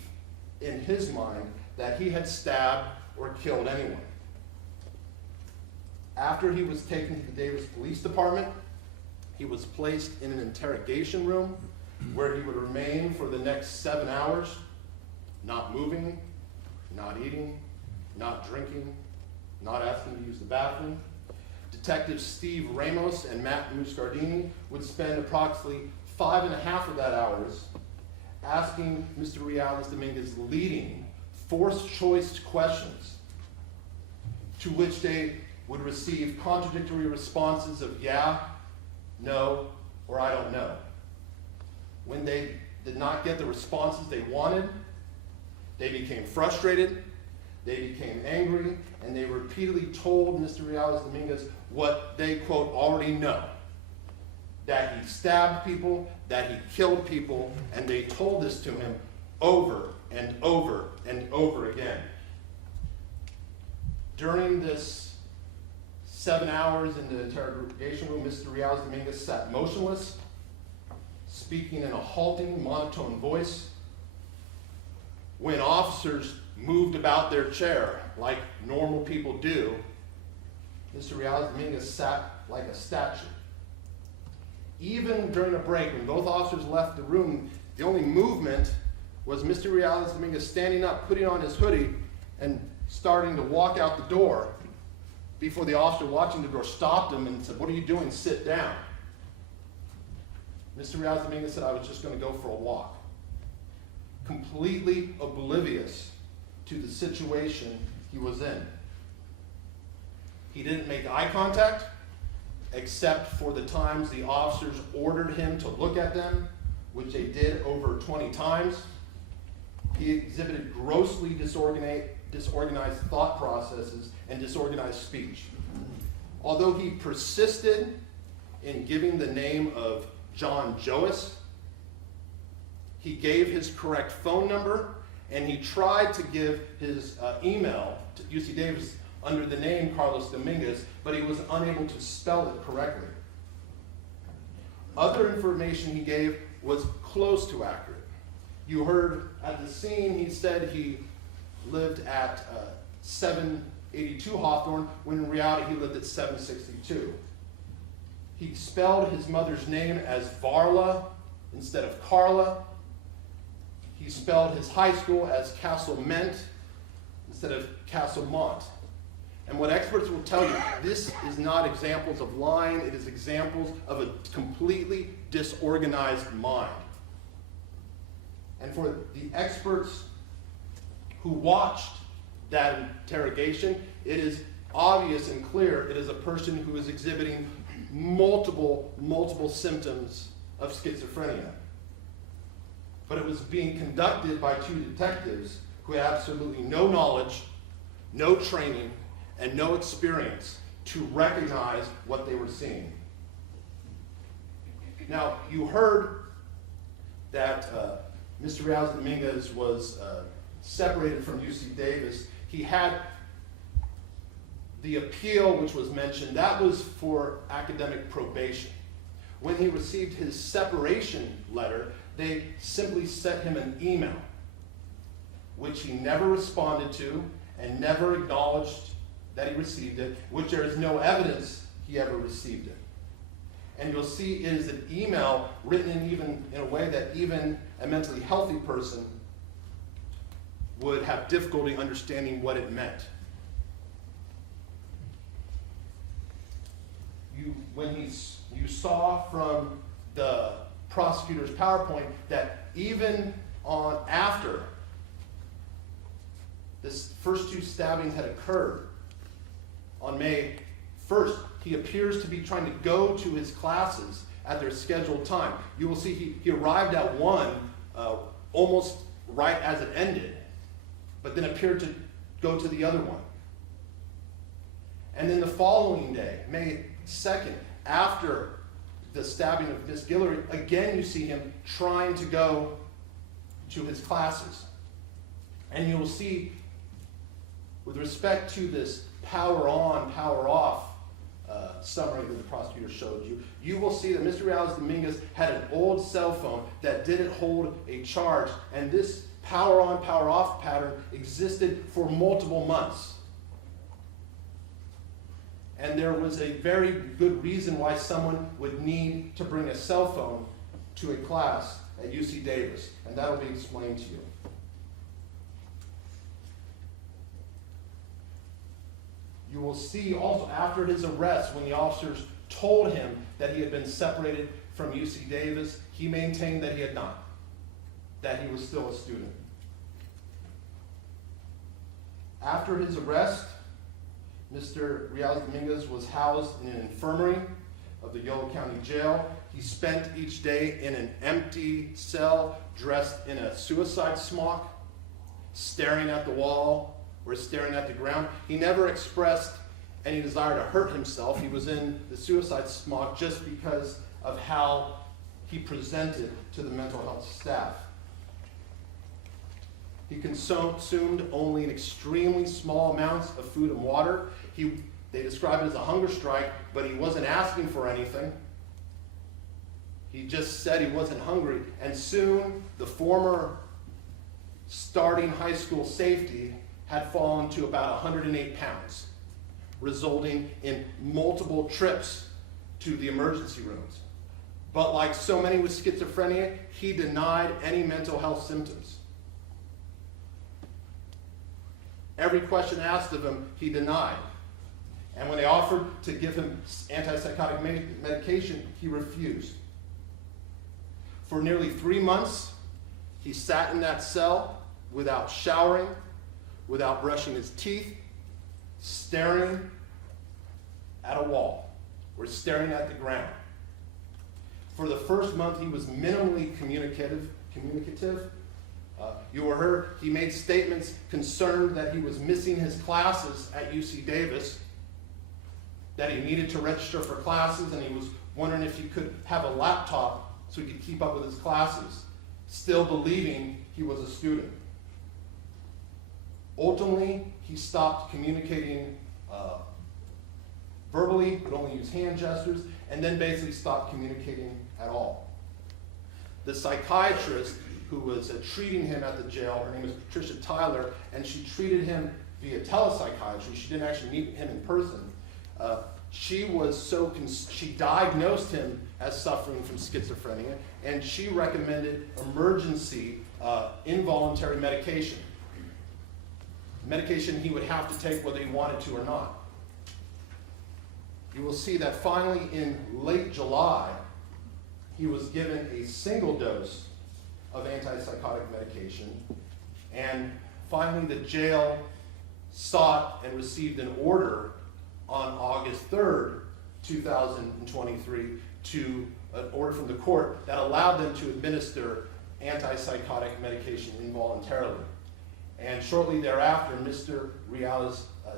in his mind that he had stabbed or killed anyone. After he was taken to the Davis Police Department, he was placed in an interrogation room where he would remain for the next 7 hours, not moving, not eating, not drinking, not asking to use the bathroom. Detectives Steve Ramos and Matt Muscardini would spend approximately 5.5 of that hours asking Mr. Dominguez leading, forced choice questions to which they would receive contradictory responses of yeah, no, or I don't know. When they did not get the responses they wanted, they became frustrated, they became angry, and they repeatedly told Mr. Dominguez what they, quote, already know. That he stabbed people, that he killed people, and they told this to him over and over and over again. During this 7 hours in the interrogation room, Mr. Dominguez sat motionless, speaking in a halting, monotone voice. When officers moved about their chair like normal people do, Mr. Dominguez sat like a statue. Even during a break, when both officers left the room, the only movement was Mr. Dominguez standing up, putting on his hoodie, and starting to walk out the door before the officer watching the door stopped him and said, "What are you doing? Sit down." Mr. Dominguez said, "I was just going to go for a walk." Completely oblivious to the situation he was in. He didn't make eye contact, except for the times the officers ordered him to look at them, which they did over 20 times. He exhibited grossly disorganized thought processes and disorganized speech. Although he persisted in giving the name of John Joas, he gave his correct phone number, and he tried to give his email to UC Davis under the name Carlos Dominguez, but he was unable to spell it correctly. Other information he gave was close to accurate. You heard at the scene he said he lived at 782 Hawthorne, when in reality he lived at 762. He spelled his mother's name as Varla instead of Carla. He spelled his high school as Castlemont instead of Castlemont. And what experts will tell you, this is not examples of lying, it is examples of a completely disorganized mind. And for the experts who watched that interrogation, it is obvious and clear it is a person who is exhibiting multiple symptoms of schizophrenia. But it was being conducted by two detectives who had absolutely no knowledge, no training, and no experience to recognize what they were seeing. Now, you heard that Mr. Carlos Dominguez was separated from UC Davis. He had the appeal, which was mentioned, that was for academic probation. When he received his separation letter, they simply sent him an email, which he never responded to and never acknowledged that he received it, which there is no evidence he ever received it. And you'll see it is an email written in a way that even a mentally healthy person would have difficulty understanding what it meant. You saw from the prosecutor's PowerPoint that even after this first two stabbings had occurred on May 1st, he appears to be trying to go to his classes at their scheduled time. You will see he arrived at one almost right as it ended, but then appeared to go to the other one. And then the following day, May 2nd, after the stabbing of Miss Guillory, again you see him trying to go to his classes. And you will see, with respect to this power on, power off summary that the prosecutor showed you, you will see that Mr. Carlos Dominguez had an old cell phone that didn't hold a charge, and this power on, power off pattern existed for multiple months. And there was a very good reason why someone would need to bring a cell phone to a class at UC Davis, and that will be explained to you. You will see also after his arrest, when the officers told him that he had been separated from UC Davis, he maintained that he had not, that he was still a student. After his arrest, Mr. Carlos Dominguez was housed in an infirmary of the Yolo County Jail. He spent each day in an empty cell, dressed in a suicide smock, staring at the wall or staring at the ground. He never expressed any desire to hurt himself. He was in the suicide smock just because of how he presented to the mental health staff. He consumed only an extremely small amounts of food and water. They described it as a hunger strike, but he wasn't asking for anything. He just said he wasn't hungry. And soon, the former starting high school safety had fallen to about 108 pounds, resulting in multiple trips to the emergency rooms. But like so many with schizophrenia, he denied any mental health symptoms. Every question asked of him, he denied. And when they offered to give him antipsychotic medication, he refused. For nearly 3 months, he sat in that cell without showering, without brushing his teeth, staring at a wall or staring at the ground. For the first month, he was minimally communicative. You were heard, he made statements concerned that he was missing his classes at UC Davis, that he needed to register for classes, and he was wondering if he could have a laptop so he could keep up with his classes. still believing he was a student. Ultimately, he stopped communicating verbally, would only use hand gestures, and then basically stopped communicating at all. The psychiatrist who was treating him at the jail, her name is Patricia Tyler, and she treated him via telepsychiatry. She didn't actually meet him in person. She diagnosed him as suffering from schizophrenia, and she recommended emergency involuntary medication. Medication he would have to take whether he wanted to or not. You will see that finally in late July, he was given a single dose of antipsychotic medication, and finally the jail sought and received an order on August 3rd, 2023, an order from the court that allowed them to administer antipsychotic medication involuntarily. And shortly thereafter, Mr.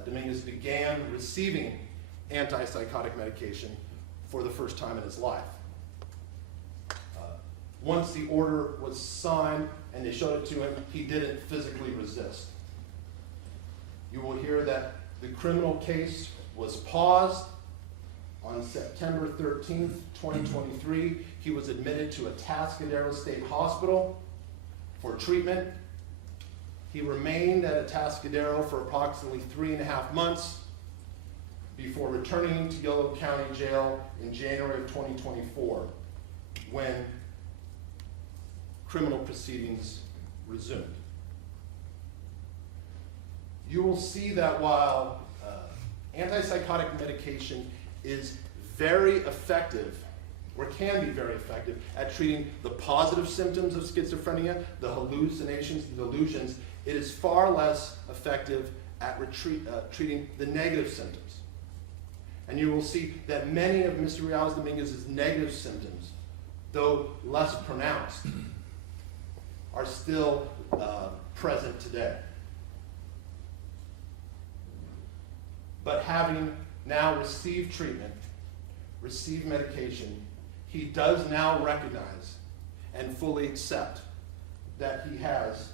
Dominguez began receiving antipsychotic medication for the first time in his life. Once the order was signed and they showed it to him, he didn't physically resist. You will hear that the criminal case was paused on September 13th, 2023. He was admitted to Atascadero State Hospital for treatment. He remained at Atascadero for approximately 3.5 months before returning to Yolo County Jail in January of 2024, when criminal proceedings resumed. You will see that while antipsychotic medication is very effective, or can be very effective, at treating the positive symptoms of schizophrenia, the hallucinations, the delusions, it is far less effective at treating the negative symptoms. And you will see that many of Mr. Dominguez's negative symptoms, though less pronounced, are still present today. But having now received treatment, received medication, he does now recognize and fully accept that he has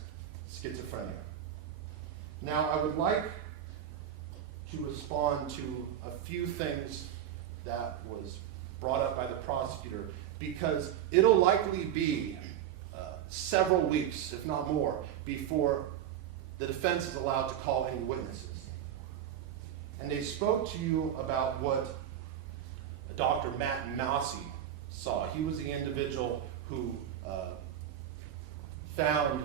schizophrenia. Now, I would like to respond to a few things that was brought up by the prosecutor, because it'll likely be several weeks, if not more, before the defense is allowed to call any witnesses. And they spoke to you about what Dr. Matt Massey saw. He was the individual who found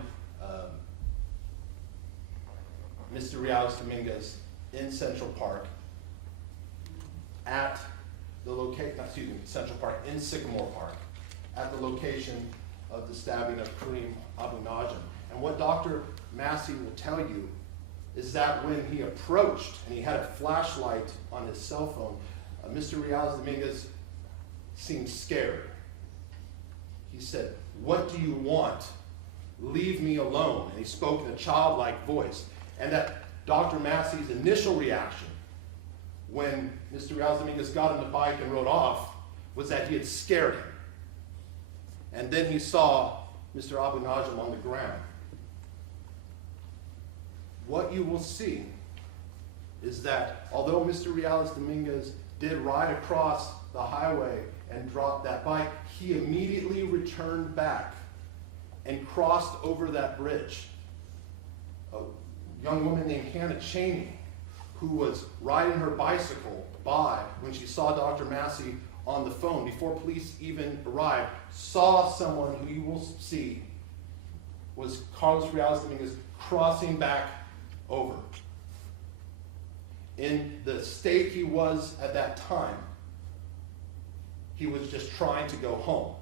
Mr. Dominguez in Central Park at the Central Park in Sycamore Park at the location of the stabbing of Karim Abou Najm. And what Dr. Massey will tell you is that when he approached and he had a flashlight on his cell phone, Mr. Dominguez seemed scared. He said, "What do you want? Leave me alone." And he spoke in a childlike voice. And that Dr. Massey's initial reaction when Mr. Dominguez got on the bike and rode off was that he had scared him. And then he saw Mr. Abou Najm on the ground. What you will see is that although Mr. Dominguez did ride across the highway and drop that bike, he immediately returned back and crossed over that bridge. A young woman named Hannah Cheney, who was riding her bicycle by when she saw Dr. Massey on the phone before police even arrived, saw someone who you will see was Carlos Dominguez crossing back over. In the state he was at that time, he was just trying to go home.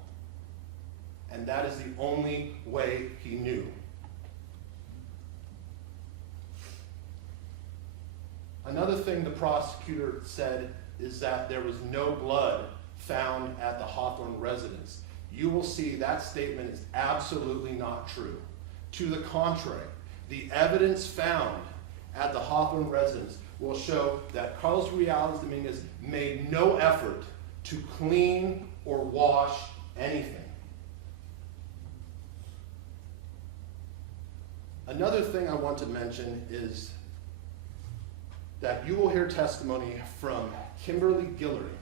And that is the only way he knew. Another thing the prosecutor said is that there was no blood found at the Hawthorne residence. You will see that statement is absolutely not true. To the contrary, the evidence found at the Hawthorne residence will show that Carlos Dominguez made no effort to clean or wash anything. Another thing I want to mention is that you will hear testimony from Kimberly Guillory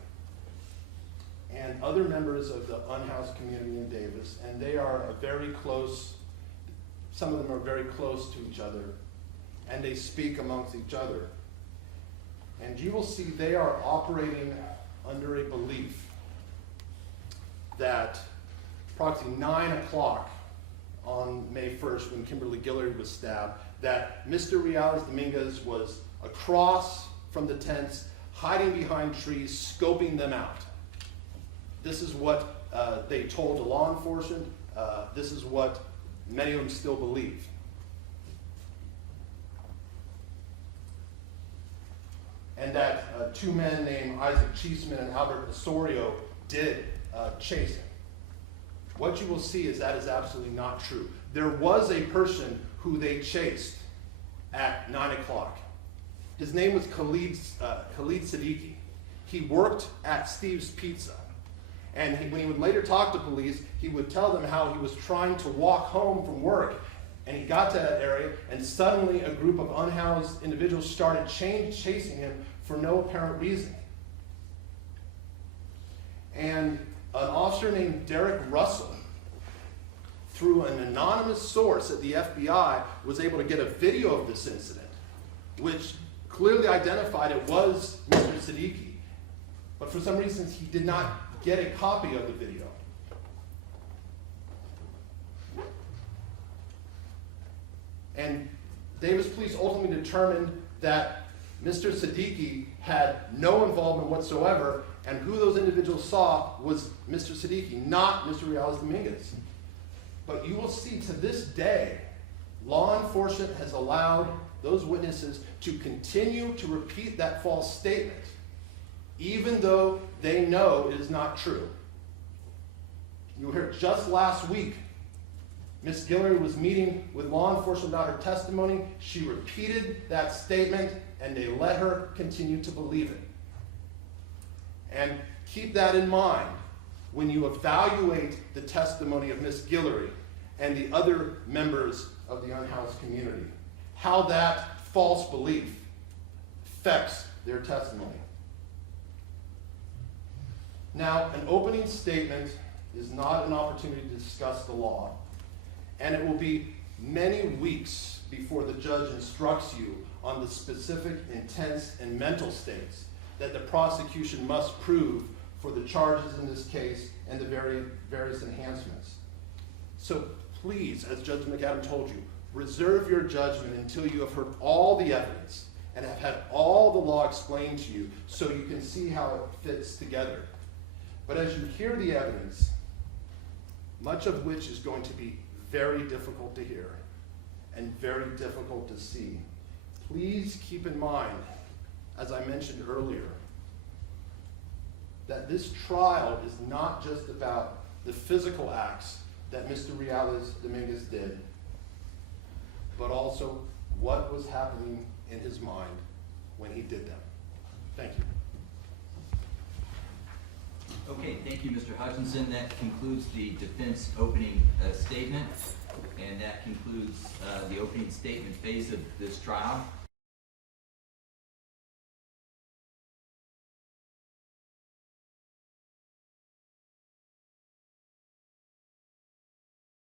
and other members of the unhoused community in Davis, and they are some of them are very close to each other, and they speak amongst each other. And you will see they are operating under a belief that approximately 9 o'clock on May 1st, when Kimberly Guillory was stabbed, that Mr. Dominguez was across from the tents, hiding behind trees, scoping them out. This is what they told the law enforcement. This is what many of them still believe. And that two men named Isaac Cheeseman and Albert Osorio did chase him. What you will see is that is absolutely not true. There was a person who they chased at 9 o'clock. His name was Khalid Siddiqui. He worked at Steve's Pizza. And when he would later talk to police, he would tell them how he was trying to walk home from work. And he got to that area, and suddenly a group of unhoused individuals started chasing him for no apparent reason. And an officer named Derek Russell, through an anonymous source at the FBI, was able to get a video of this incident, which clearly identified it was Mr. Siddiqui. But for some reasons, he did not get a copy of the video. And Davis police ultimately determined that Mr. Siddiqui had no involvement whatsoever, and who those individuals saw was Mr. Siddiqui, not Mr. Dominguez. But you will see to this day, law enforcement has allowed those witnesses to continue to repeat that false statement, even though they know it is not true. You heard just last week, Ms. Guillory was meeting with law enforcement about her testimony. She repeated that statement, and they let her continue to believe it. And keep that in mind when you evaluate the testimony of Ms. Guillory and the other members of the unhoused community, how that false belief affects their testimony. Now, an opening statement is not an opportunity to discuss the law, and it will be many weeks before the judge instructs you on the specific intents and mental states that the prosecution must prove for the charges in this case and the various enhancements. So please, as Judge McAdam told you, reserve your judgment until you have heard all the evidence and have had all the law explained to you so you can see how it fits together. But as you hear the evidence, much of which is going to be very difficult to hear and very difficult to see, please keep in mind, as I mentioned earlier, that this trial is not just about the physical acts that Mr. Dominguez did, but also what was happening in his mind when he did them. Thank you. Okay, thank you, Mr. Hutchinson. That concludes the defense opening statement, and that concludes the opening statement phase of this trial.